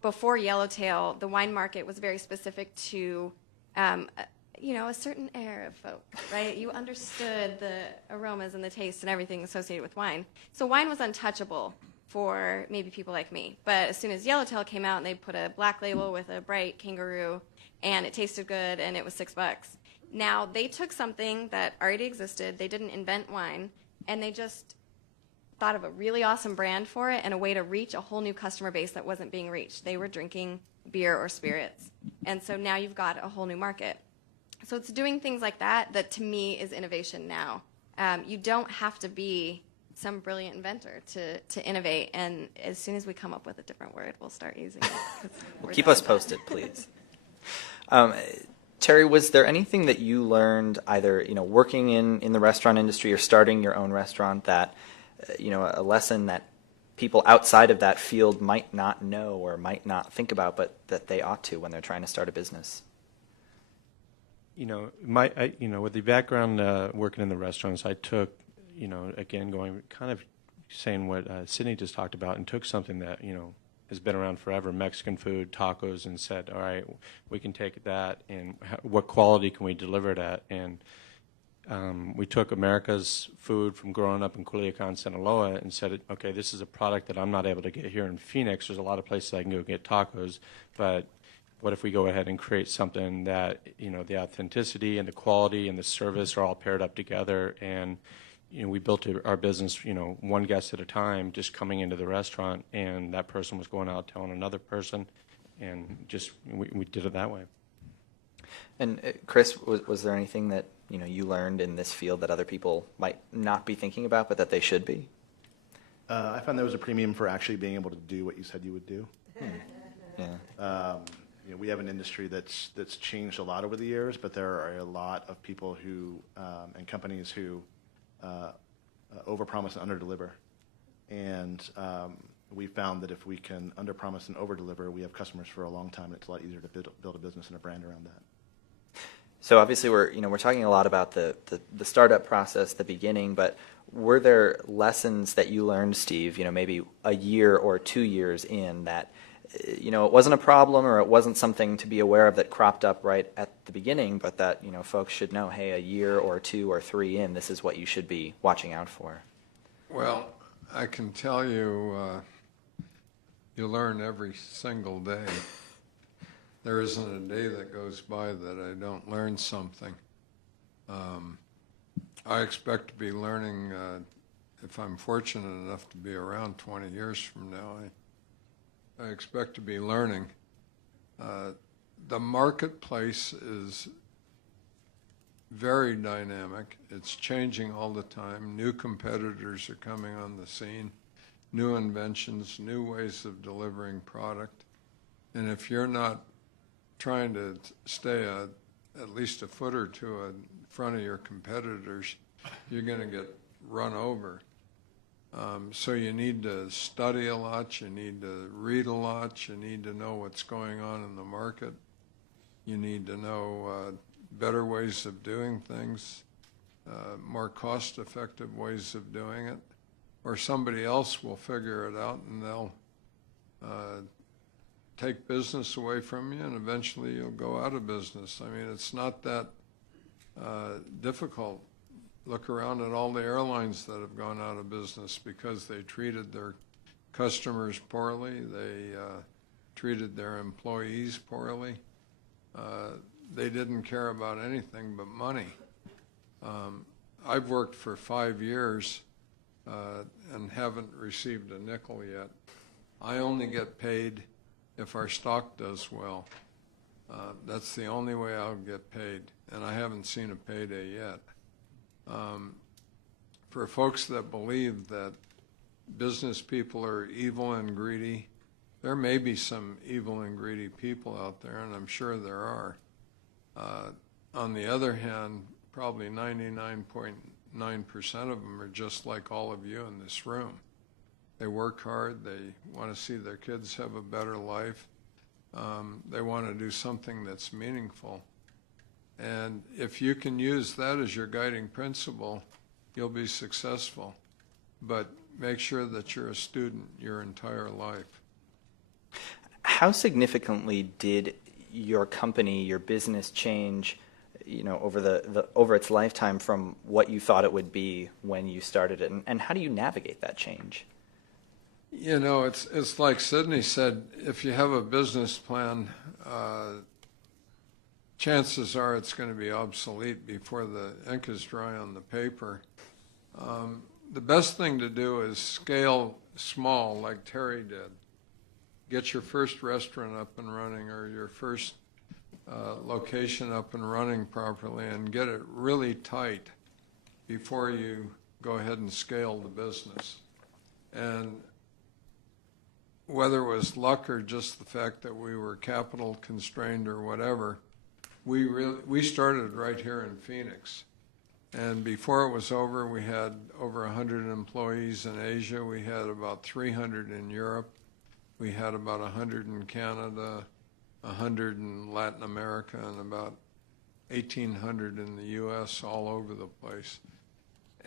before Yellowtail, the wine market was very specific to a certain era of folk, right? You understood the aromas and the tastes and everything associated with wine. So wine was untouchable for maybe people like me. But as soon as Yellowtail came out and they put a black label with a bright kangaroo and it tasted good and it was $6, now they took something that already existed, they didn't invent wine, and they just thought of a really awesome brand for it and a way to reach a whole new customer base that wasn't being reached. They were drinking beer or spirits. And so now you've got a whole new market. So it's doing things like that to me is innovation now. You don't have to be some brilliant inventor to innovate, and as soon as we come up with a different word, we'll start using it. Well, keep us posted, please. Terry, was there anything that you learned either working in the restaurant industry or starting your own restaurant that a lesson that people outside of that field might not know or might not think about, but that they ought to when they're trying to start a business? With the background working in the restaurants, I took, again, going kind of saying what Sydney just talked about, and took something that, has been around forever, Mexican food, tacos, and said, all right, we can take that, and what quality can we deliver it at? And we took America's food from growing up in Culiacan, Sinaloa, and said, okay, this is a product that I'm not able to get here in Phoenix. There's a lot of places I can go get tacos, but what if we go ahead and create something that, the authenticity and the quality and the service are all paired up together? And, we built our business, one guest at a time, just coming into the restaurant, and that person was going out telling another person, and just we did it that way. And Chris, was there anything that you learned in this field that other people might not be thinking about, but that they should be? I found there was a premium for actually being able to do what you said you would do. Yeah. We have an industry that's changed a lot over the years, but there are a lot of people who and companies who overpromise and underdeliver. And we found that if we can underpromise and overdeliver, we have customers for a long time, and it's a lot easier to build a business and a brand around that. So obviously we're talking a lot about the startup process, the beginning, but were there lessons that you learned, Steve, maybe a year or 2 years in that, it wasn't a problem or it wasn't something to be aware of that cropped up right at the beginning, but that, folks should know, hey, a year or 2 or 3 in, this is what you should be watching out for? Well, I can tell you, you learn every single day. There isn't a day that goes by that I don't learn something. I expect to be learning, if I'm fortunate enough to be around 20 years from now, I expect to be learning. The marketplace is very dynamic. It's changing all the time. New competitors are coming on the scene, new inventions, new ways of delivering product. And if you're not trying to stay at least a foot or two in front of your competitors, you're going to get run over. So you need to study a lot, you need to read a lot, you need to know what's going on in the market, you need to know better ways of doing things, more cost-effective ways of doing it, or somebody else will figure it out and they'll take business away from you, and eventually you'll go out of business. I mean, it's not that difficult. Look around at all the airlines that have gone out of business because they treated their customers poorly, they treated their employees poorly. They didn't care about anything but money. I've worked for 5 years and haven't received a nickel yet. I only get paid if our stock does well. That's the only way I'll get paid, and I haven't seen a payday yet. For folks that believe that business people are evil and greedy, there may be some evil and greedy people out there, and I'm sure there are. On the other hand, probably 99.9% of them are just like all of you in this room. They work hard, they want to see their kids have a better life, they want to do something that's meaningful. And if you can use that as your guiding principle, you'll be successful. But make sure that you're a student your entire life. How significantly did your company, your business change, over its lifetime from what you thought it would be when you started it? And how do you navigate that change? It's like Sydney said, if you have a business plan, chances are it's going to be obsolete before the ink is dry on the paper. The best thing to do is scale small like Terry did. Get your first restaurant up and running, or your first location up and running properly, and get it really tight before you go ahead and scale the business. And whether it was luck or just the fact that we were capital constrained or whatever, we started right here in Phoenix. And before it was over, we had over 100 employees in Asia. We had about 300 in Europe. We had about 100 in Canada, 100 in Latin America, and about 1,800 in the U.S., all over the place.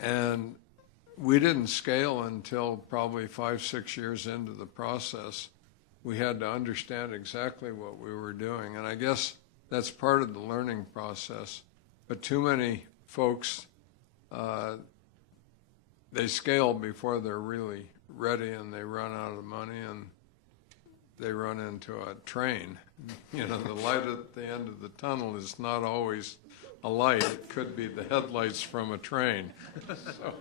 And we didn't scale until probably 5-6 years into the process. We had to understand exactly what we were doing. And I guess that's part of the learning process. But too many folks they scale before they're really ready, and they run out of money, and they run into a train. You know, the light at the end of the tunnel is not always a light. It could be the headlights from a train. So.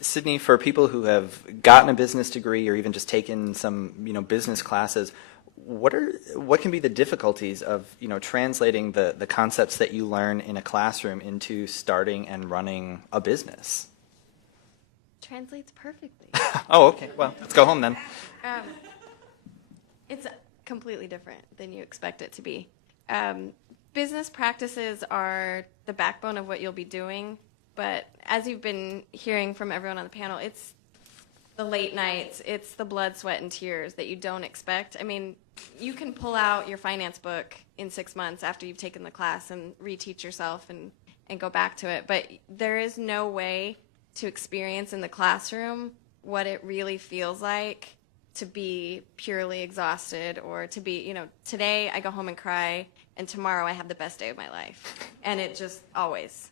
Sydney, for people who have gotten a business degree or even just taken some, business classes, what can be the difficulties of, translating the concepts that you learn in a classroom into starting and running a business? Translates perfectly. Oh, okay. Well, let's go home then. It's completely different than you expect it to be. Business practices are the backbone of what you'll be doing, but as you've been hearing from everyone on the panel, it's the late nights, it's the blood, sweat, and tears that you don't expect. I mean, you can pull out your finance book in 6 months after you've taken the class and reteach yourself and go back to it, but there is no way to experience in the classroom what it really feels like to be purely exhausted, or to be, today I go home and cry, and tomorrow I have the best day of my life. And it just always,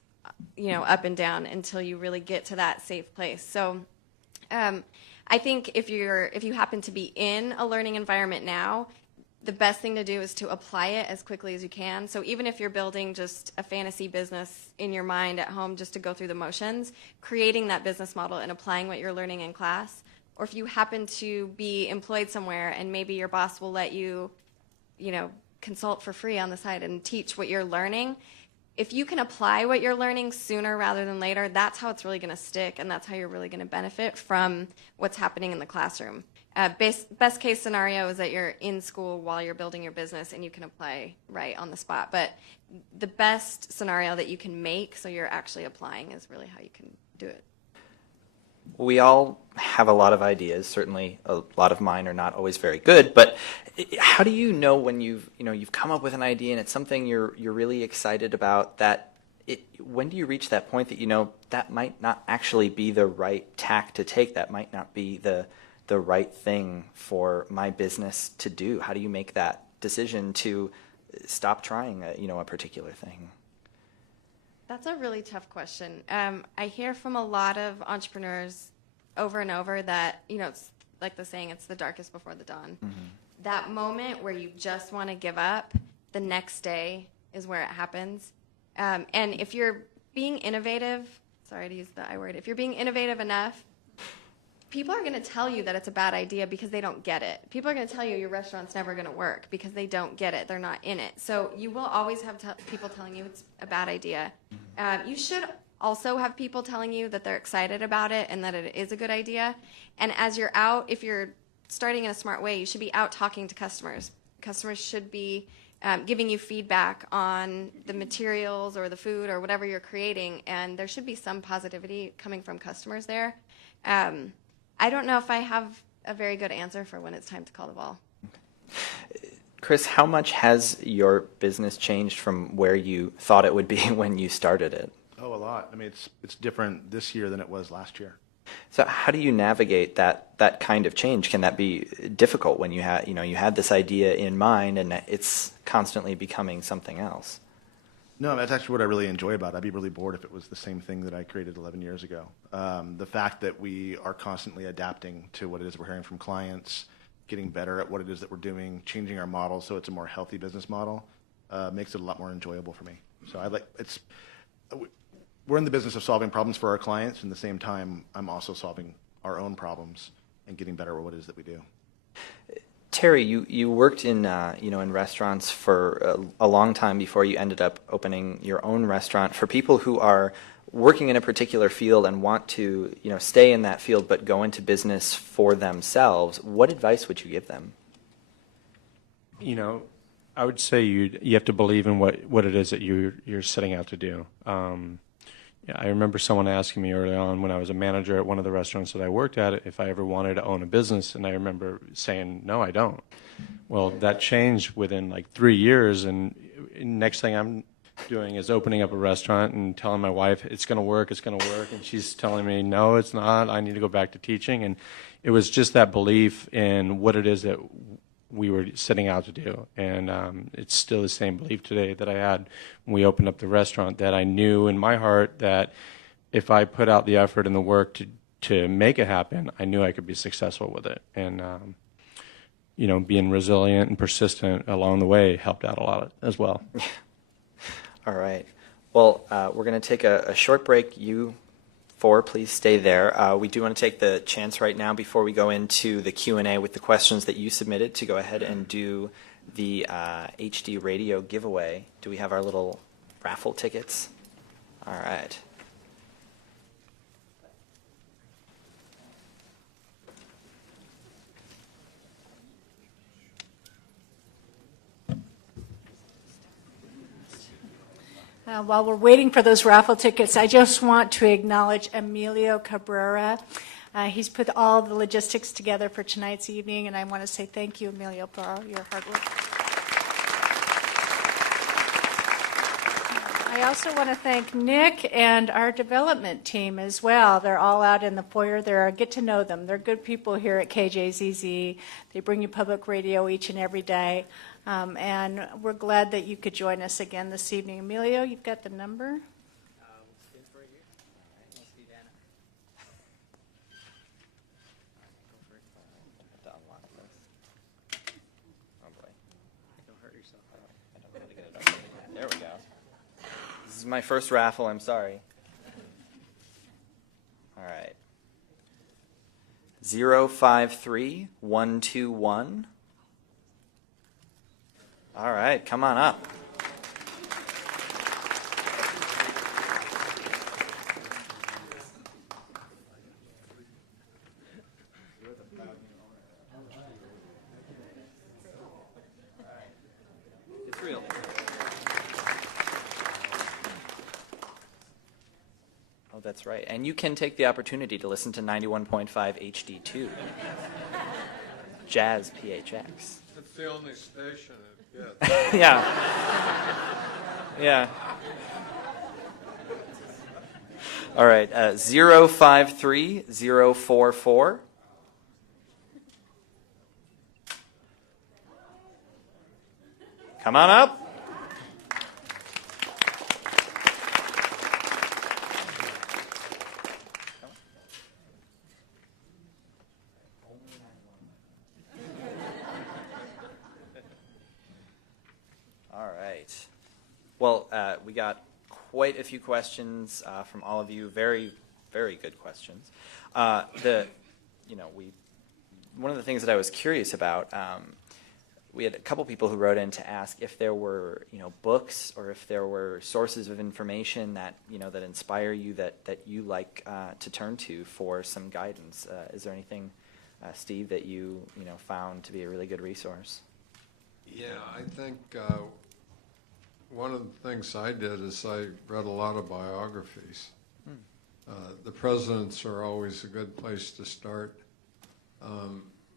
up and down until you really get to that safe place. So I think if you happen to be in a learning environment now, the best thing to do is to apply it as quickly as you can. So even if you're building just a fantasy business in your mind at home just to go through the motions, creating that business model and applying what you're learning in class. Or if you happen to be employed somewhere and maybe your boss will let you, consult for free on the side and teach what you're learning, if you can apply what you're learning sooner rather than later, that's how it's really going to stick, and that's how you're really going to benefit from what's happening in the classroom. Best case scenario is that you're in school while you're building your business and you can apply right on the spot. But the best scenario that you can make so you're actually applying is really how you can do it. We all have a lot of ideas. Certainly, a lot of mine are not always very good. But how do you know when you've come up with an idea and it's something you're really excited about? When do you reach that point that that might not actually be the right tack to take? That might not be the right thing for my business to do. How do you make that decision to stop trying a particular thing? That's a really tough question. I hear from a lot of entrepreneurs over and over that, it's like the saying, it's the darkest before the dawn. Mm-hmm. That moment where you just want to give up, the next day is where it happens. And if you're being innovative, sorry to use the I word, if you're being innovative enough, people are going to tell you that it's a bad idea because they don't get it. People are going to tell you your restaurant's never going to work because they don't get it. They're not in it. So you will always have people telling you it's a bad idea. You should also have people telling you that they're excited about it and that it is a good idea. And as you're out, if you're starting in a smart way, you should be out talking to customers. Customers should be giving you feedback on the materials or the food or whatever you're creating, and there should be some positivity coming from customers there. I don't know if I have a very good answer for when it's time to call the ball. Chris, how much has your business changed from where you thought it would be when you started it? Oh, a lot. I mean, it's different this year than it was last year. So how do you navigate that kind of change? Can that be difficult when you had this idea in mind and it's constantly becoming something else? No, that's actually what I really enjoy about it. I'd be really bored if it was the same thing that I created 11 years ago. The fact that we are constantly adapting to what it is we're hearing from clients, getting better at what it is that we're doing, changing our model so it's a more healthy business model, makes it a lot more enjoyable for me. So we're in the business of solving problems for our clients, and at the same time, I'm also solving our own problems and getting better at what it is that we do. Terry, you worked in in restaurants for a long time before you ended up opening your own restaurant. For people who are working in a particular field and want to stay in that field but go into business for themselves, what advice would you give them? I would say you have to believe in what it is that you're setting out to do. I remember someone asking me early on when I was a manager at one of the restaurants that I worked at if I ever wanted to own a business, and I remember saying, no, I don't. Well, that changed within like 3 years, and next thing I'm doing is opening up a restaurant and telling my wife it's going to work, and she's telling me, no, it's not, I need to go back to teaching. And it was just that belief in what it is that we were setting out to do. And it's still the same belief today that I had when we opened up the restaurant, that I knew in my heart that if I put out the effort and the work to make it happen, I knew I could be successful with it. And, being resilient and persistent along the way helped out a lot as well. All right. Well, we're going to take a short break. You four, please stay there. We do want to take the chance right now before we go into the Q&A with the questions that you submitted to go ahead and do the HD radio giveaway. Do we have our little raffle tickets? All right. While we're waiting for those raffle tickets, I just want to acknowledge Emilio Cabrera. He's put all the logistics together for tonight's evening, and I want to say thank you, Emilio, for all your hard work. I also want to thank Nick and our development team as well. They're all out in the foyer there. Get to know them. They're good people here at KJZZ. They bring you public radio each and every day. And we're glad that you could join us again this evening. Emilio, you've got the number? There we go. This is my first raffle. I'm sorry. All right. 053121. All right, come on up. It's real. Oh, that's right. And you can take the opportunity to listen to 91.5 HD2. Jazz PHX. It's the only station it gets. Yeah. Yeah. All right. 053044. Come on up. Well, we got quite a few questions from all of you. Very, very good questions. One of the things that I was curious about, we had a couple people who wrote in to ask if there were, books or if there were sources of information that, that inspire you, that you like to turn to for some guidance. Is there anything, Steve, that you, found to be a really good resource? Yeah, I think one of the things I did is I read a lot of biographies. The presidents are always a good place to start.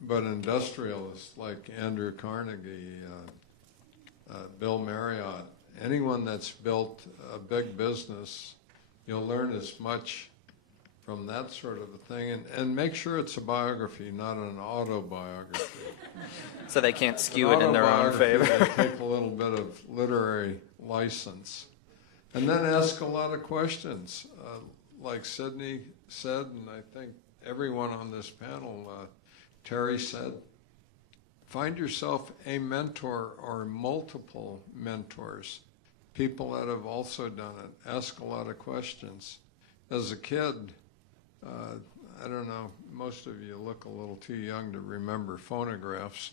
But industrialists like Andrew Carnegie, Bill Marriott, anyone that's built a big business, you'll learn as much from that sort of a thing. And make sure it's a biography, not an autobiography. So they can't skew it in their own favor. They take a little bit of literary license. And then ask a lot of questions. Like Sydney said, and I think everyone on this panel, Terry said, find yourself a mentor or multiple mentors, people that have also done it. Ask a lot of questions. As a kid, I don't know, most of you look a little too young to remember phonographs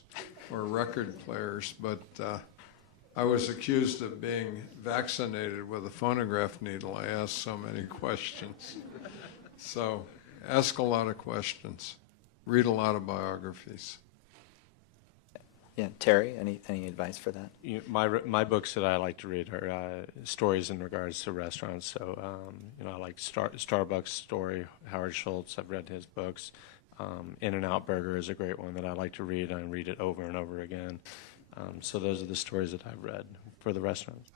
or record players, but I was accused of being vaccinated with a phonograph needle. I asked so many questions. So ask a lot of questions. Read a lot of biographies. Yeah, Terry, any advice for that? My books that I like to read are stories in regards to restaurants. So, I like Starbucks story, Howard Schultz. I've read his books. In-N-Out Burger is a great one that I like to read. I read it over and over again. So those are the stories that I've read for the restaurants.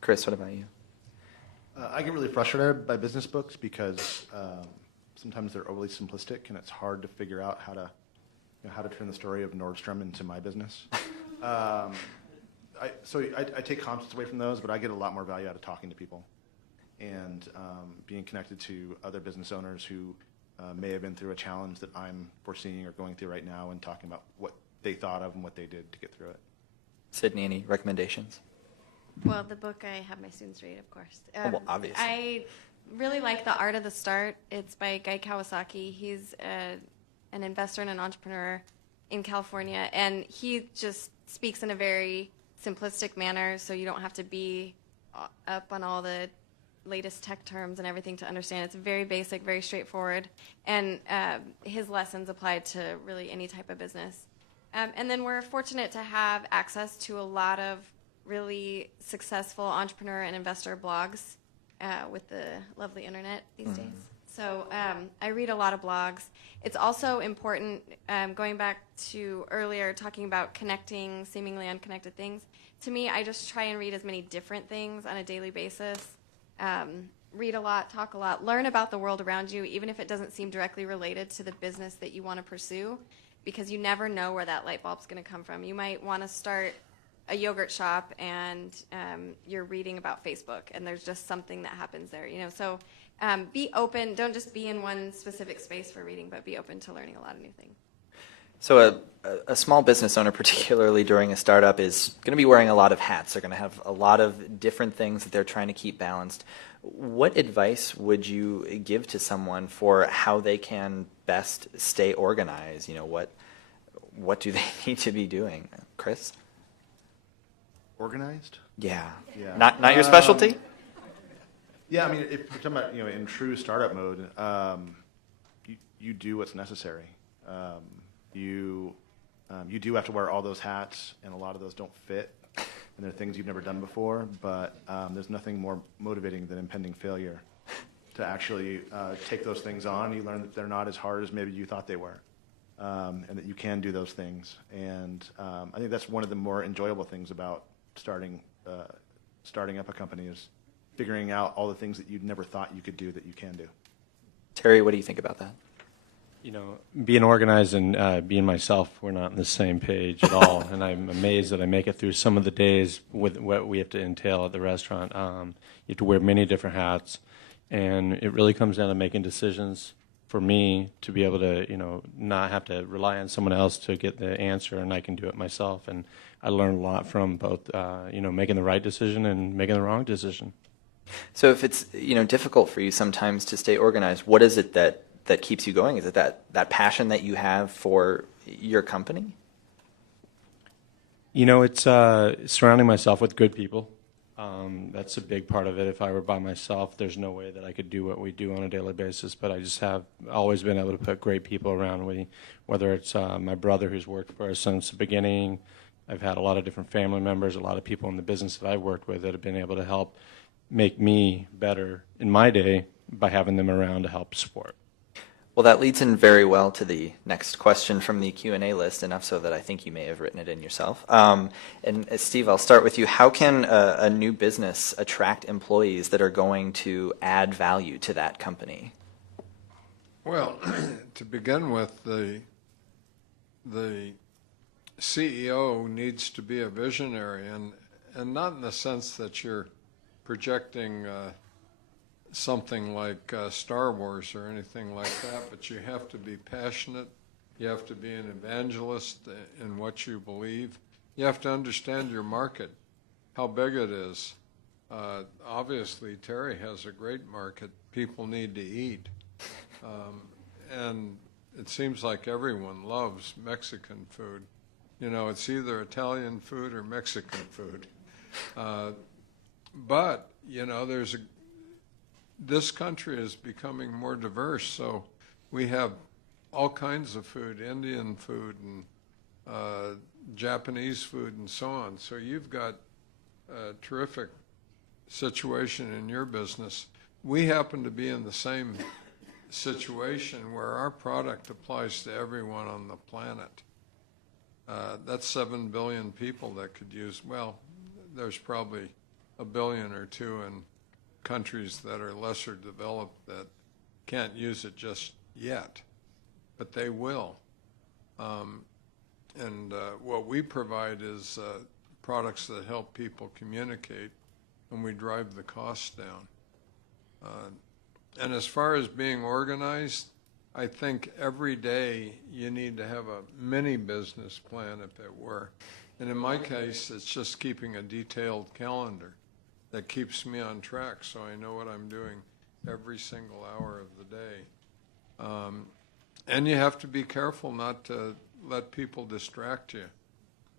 Chris, what about you? I get really frustrated by business books because sometimes they're overly simplistic and it's hard to figure out how to how to turn the story of Nordstrom into my business. I take concepts away from those, but I get a lot more value out of talking to people and being connected to other business owners who may have been through a challenge that I'm foreseeing or going through right now, and talking about what they thought of and what they did to get through it. Sydney, any recommendations? Well, the book I have my students read, of course. Well, obviously. I really like The Art of the Start. It's by Guy Kawasaki. He's an investor and an entrepreneur in California, and he just speaks in a very simplistic manner, so you don't have to be up on all the latest tech terms and everything to understand. It's very basic, very straightforward, and his lessons apply to really any type of business. And then we're fortunate to have access to a lot of really successful entrepreneur and investor blogs with the lovely internet these days. So I read a lot of blogs. It's also important, going back to earlier talking about connecting seemingly unconnected things. To me, I just try and read as many different things on a daily basis. Read a lot, talk a lot, learn about the world around you, even if it doesn't seem directly related to the business that you want to pursue, because you never know where that light bulb's going to come from. You might want to start a yogurt shop, and you're reading about Facebook, and there's just something that happens there. So be open. Don't just be in one specific space for reading, but be open to learning a lot of new things. So a small business owner, particularly during a startup, is going to be wearing a lot of hats. They're going to have a lot of different things that they're trying to keep balanced. What advice would you give to someone for how they can best stay organized? What do they need to be doing? Chris? Organized? Yeah. Yeah. Not your specialty? Yeah, I mean, if you're talking about, in true startup mode, you do what's necessary. You do have to wear all those hats, and a lot of those don't fit, and they're things you've never done before, but there's nothing more motivating than impending failure. To actually take those things on, you learn that they're not as hard as maybe you thought they were, and that you can do those things. And I think that's one of the more enjoyable things about starting up a company, is figuring out all the things that you'd never thought you could do that you can do. Terry, what do you think about that? Being organized and being myself, we're not on the same page at all. And I'm amazed that I make it through some of the days with what we have to entail at the restaurant. You have to wear many different hats, and it really comes down to making decisions for me to be able to, not have to rely on someone else to get the answer, and I can do it myself. And I learned a lot from both, making the right decision and making the wrong decision. So if it's difficult for you sometimes to stay organized, what is it that keeps you going? Is it that passion that you have for your company? It's surrounding myself with good people. That's a big part of it. If I were by myself, there's no way that I could do what we do on a daily basis. But I just have always been able to put great people around me, whether it's my brother who's worked for us since the beginning. I've had a lot of different family members, a lot of people in the business that I've worked with that have been able to help make me better in my day by having them around to help support. Well, that leads in very well to the next question from the Q&A list, enough so that I think you may have written it in yourself. And Steve, I'll start with you. How can a new business attract employees that are going to add value to that company? Well, to begin with, the CEO needs to be a visionary, and not in the sense that you're projecting something like Star Wars or anything like that, but you have to be passionate. You have to be an evangelist in what you believe. You have to understand your market, how big it is. Obviously, Terry has a great market. People need to eat. And it seems like everyone loves Mexican food. It's either Italian food or Mexican food. But, this country is becoming more diverse, so we have all kinds of food, Indian food and Japanese food and so on. So you've got a terrific situation in your business. We happen to be in the same situation where our product applies to everyone on the planet. That's 7 billion people that could use, well, there's probably 1 billion or 2 in countries that are lesser developed that can't use it just yet, but they will. And what we provide is products that help people communicate, and we drive the costs down. And as far as being organized, I think every day you need to have a mini business plan, if it were. And in my case, it's just keeping a detailed calendar that keeps me on track so I know what I'm doing every single hour of the day. And you have to be careful not to let people distract you.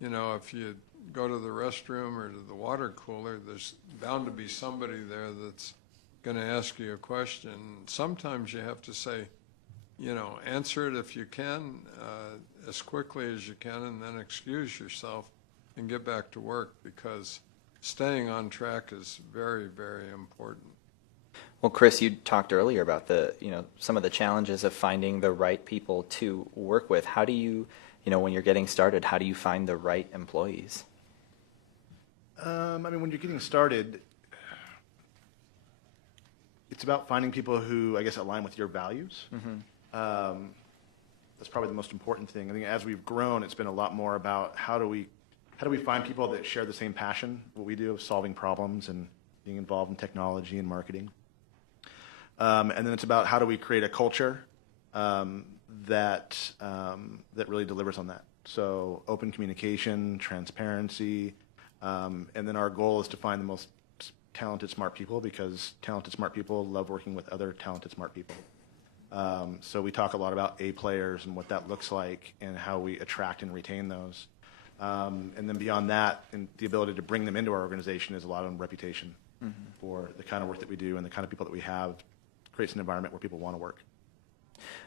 You know, if you go to the restroom or to the water cooler, there's bound to be somebody there that's going to ask you a question. Sometimes you have to say, you know, answer it if you can, as quickly as you can, and then excuse yourself and get back to work, because staying on track is very, very important. Well, Chris, you talked earlier about some of the challenges of finding the right people to work with. How do you, when you're getting started, how do you find the right employees? I mean, when you're getting started, it's about finding people who, I guess, align with your values. Mm-hmm. That's probably the most important thing. I think as we've grown, it's been a lot more about how do we find people that share the same passion, what we do of solving problems and being involved in technology and marketing. And then it's about how do we create a culture that really delivers on that. So open communication, transparency, and then our goal is to find the most talented, smart people, because talented, smart people love working with other talented, smart people. So we talk a lot about A players and what that looks like and how we attract and retain those. And then beyond that, and the ability to bring them into our organization is a lot on reputation for the kind of work that we do and the kind of people that we have. Creates an environment where people want to work.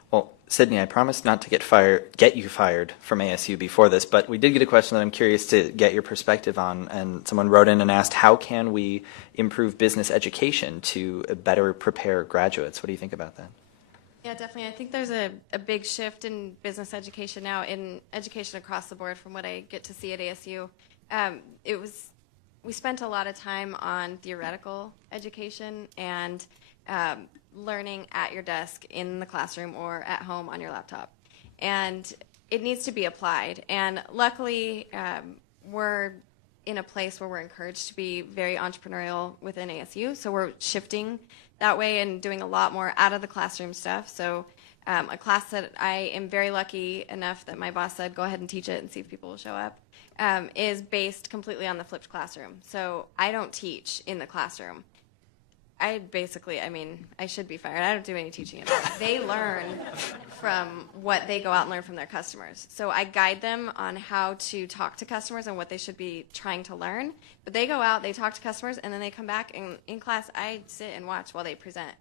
Well, Sydney, I promised not to get you fired from ASU before this, but we did get a question that I'm curious to get your perspective on, and someone wrote in and asked, how can we improve business education to better prepare graduates? What do you think about that? Yeah, definitely. I think there's a big shift in business education now, in education across the board from what I get to see at ASU. We spent a lot of time on theoretical education and learning at your desk in the classroom or at home on your laptop. And it needs to be applied. And luckily, we're in a place where we're encouraged to be very entrepreneurial within ASU. So we're shifting that way and doing a lot more out of the classroom stuff. So a class that I am very lucky enough that my boss said, go ahead and teach it and see if people will show up, is based completely on the flipped classroom. So I don't teach in the classroom. I should be fired. I don't do any teaching at all. They learn from what they go out and learn from their customers. So I guide them on how to talk to customers and what they should be trying to learn. But they go out, they talk to customers, and then they come back, and in class, I sit and watch while they present.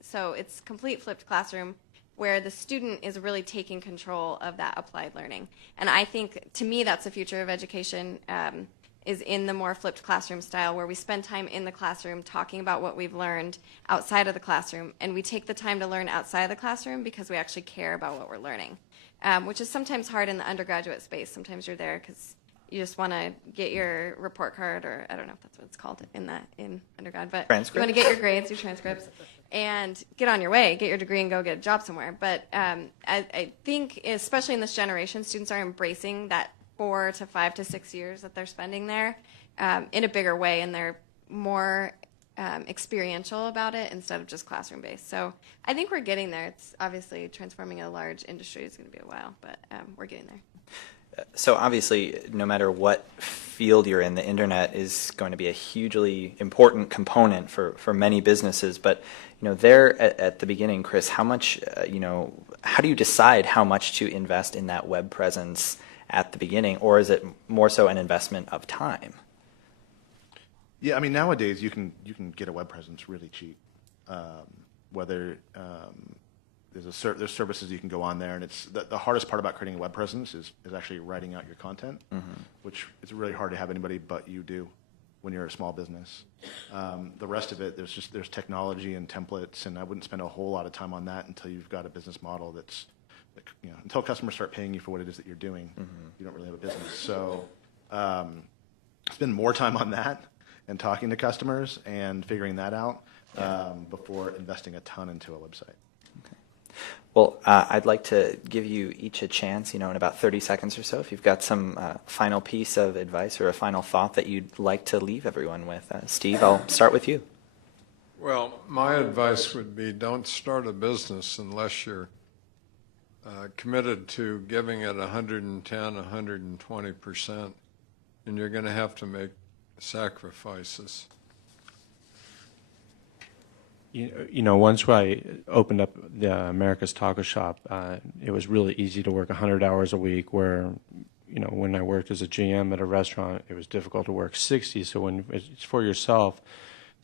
So it's complete flipped classroom where the student is really taking control of that applied learning. And I think, to me, that's the future of education, is in the more flipped classroom style, where we spend time in the classroom talking about what we've learned outside of the classroom, and we take the time to learn outside of the classroom because we actually care about what we're learning, which is sometimes hard in the undergraduate space. Sometimes you're there because you just want to get your report card, or I don't know if that's what it's called in undergrad, but you want to get your grades, your transcripts, and get on your way, get your degree, and go get a job somewhere. But I think, especially in this generation, students are embracing that 4 to 5 to 6 years that they're spending there in a bigger way, and they're more experiential about it instead of just classroom based. So I think we're getting there. It's obviously transforming a large industry. It's going to be a while, but we're getting there. So obviously, no matter what field you're in, the internet is going to be a hugely important component for many businesses. But there at the beginning, Chris, how much how do you decide how much to invest in that web presence at the beginning, or is it more so an investment of time? Yeah, I mean, nowadays you can get a web presence really cheap. Whether there's services you can go on there, and it's the hardest part about creating a web presence is actually writing out your content, which it's really hard to have anybody but you do when you're a small business. The rest of it, there's technology and templates, and I wouldn't spend a whole lot of time on that until you've got a business model that's, until customers start paying you for what it is that you're doing, you don't really have a business. So spend more time on that and talking to customers and figuring that out before investing a ton into a website. Okay. Well, I'd like to give you each a chance, in about 30 seconds or so, if you've got some final piece of advice or a final thought that you'd like to leave everyone with. Steve, I'll start with you. Well, my advice would be don't start a business unless you're committed to giving it 110, 120%, and you're going to have to make sacrifices. Once I opened up the America's Taco Shop, it was really easy to work 100 hours a week, where, when I worked as a GM at a restaurant, it was difficult to work 60. So when it's for yourself,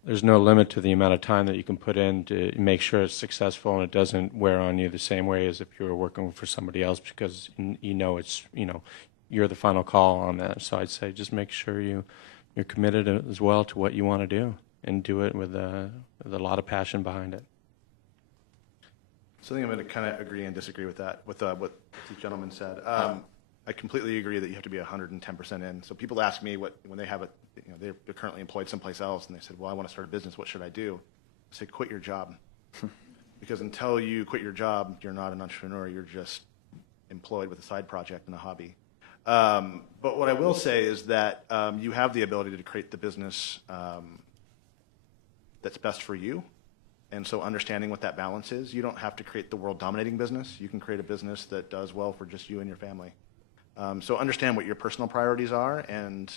there's no limit to the amount of time that you can put in to make sure it's successful and it doesn't wear on you the same way as if you were working for somebody else, because you're the final call on that. So I'd say just make sure you're committed as well to what you want to do, and do it with a lot of passion behind it. So I think I'm going to kind of agree and disagree with that, with what the gentleman said. I completely agree that you have to be 110% in. So people ask me when they have they're currently employed someplace else, and they said, well, I want to start a business, what should I do? I say, quit your job. Because until you quit your job, you're not an entrepreneur, you're just employed with a side project and a hobby. But what I will say is that you have the ability to create the business that's best for you. And so understanding what that balance is, you don't have to create the world dominating business. You can create a business that does well for just you and your family. So understand what your personal priorities are, and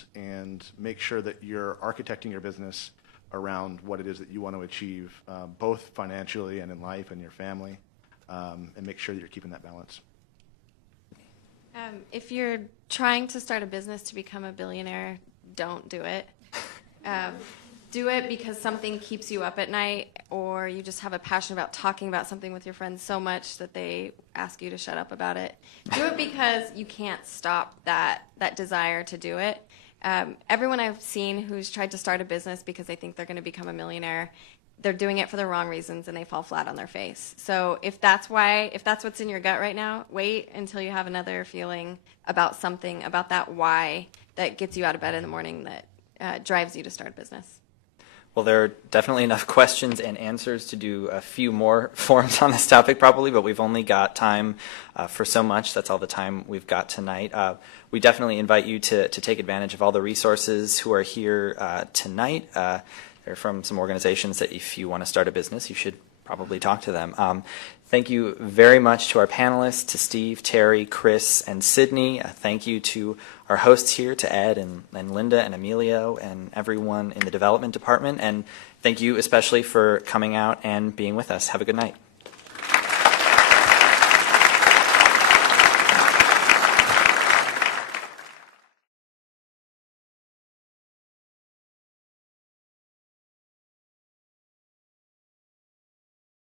make sure that you're architecting your business around what it is that you want to achieve, both financially and in life and your family, and make sure that you're keeping that balance. If you're trying to start a business to become a billionaire, don't do it. Do it because something keeps you up at night, or you just have a passion about talking about something with your friends so much that they ask you to shut up about it. Do it because you can't stop that desire to do it. Everyone I've seen who's tried to start a business because they think they're going to become a millionaire, they're doing it for the wrong reasons and they fall flat on their face. So if that's what's in your gut right now, wait until you have another feeling about something, about that why that gets you out of bed in the morning, that drives you to start a business. Well, there are definitely enough questions and answers to do a few more forums on this topic probably, but we've only got time for so much. That's all the time we've got tonight. We definitely invite you to take advantage of all the resources who are here tonight. They're from some organizations that if you want to start a business, you should probably talk to them. Thank you very much to our panelists, to Steve, Terry, Chris, and Sydney. Thank you to our hosts here, to Ed and Linda and Emilio and everyone in the development department. And thank you especially for coming out and being with us. Have a good night.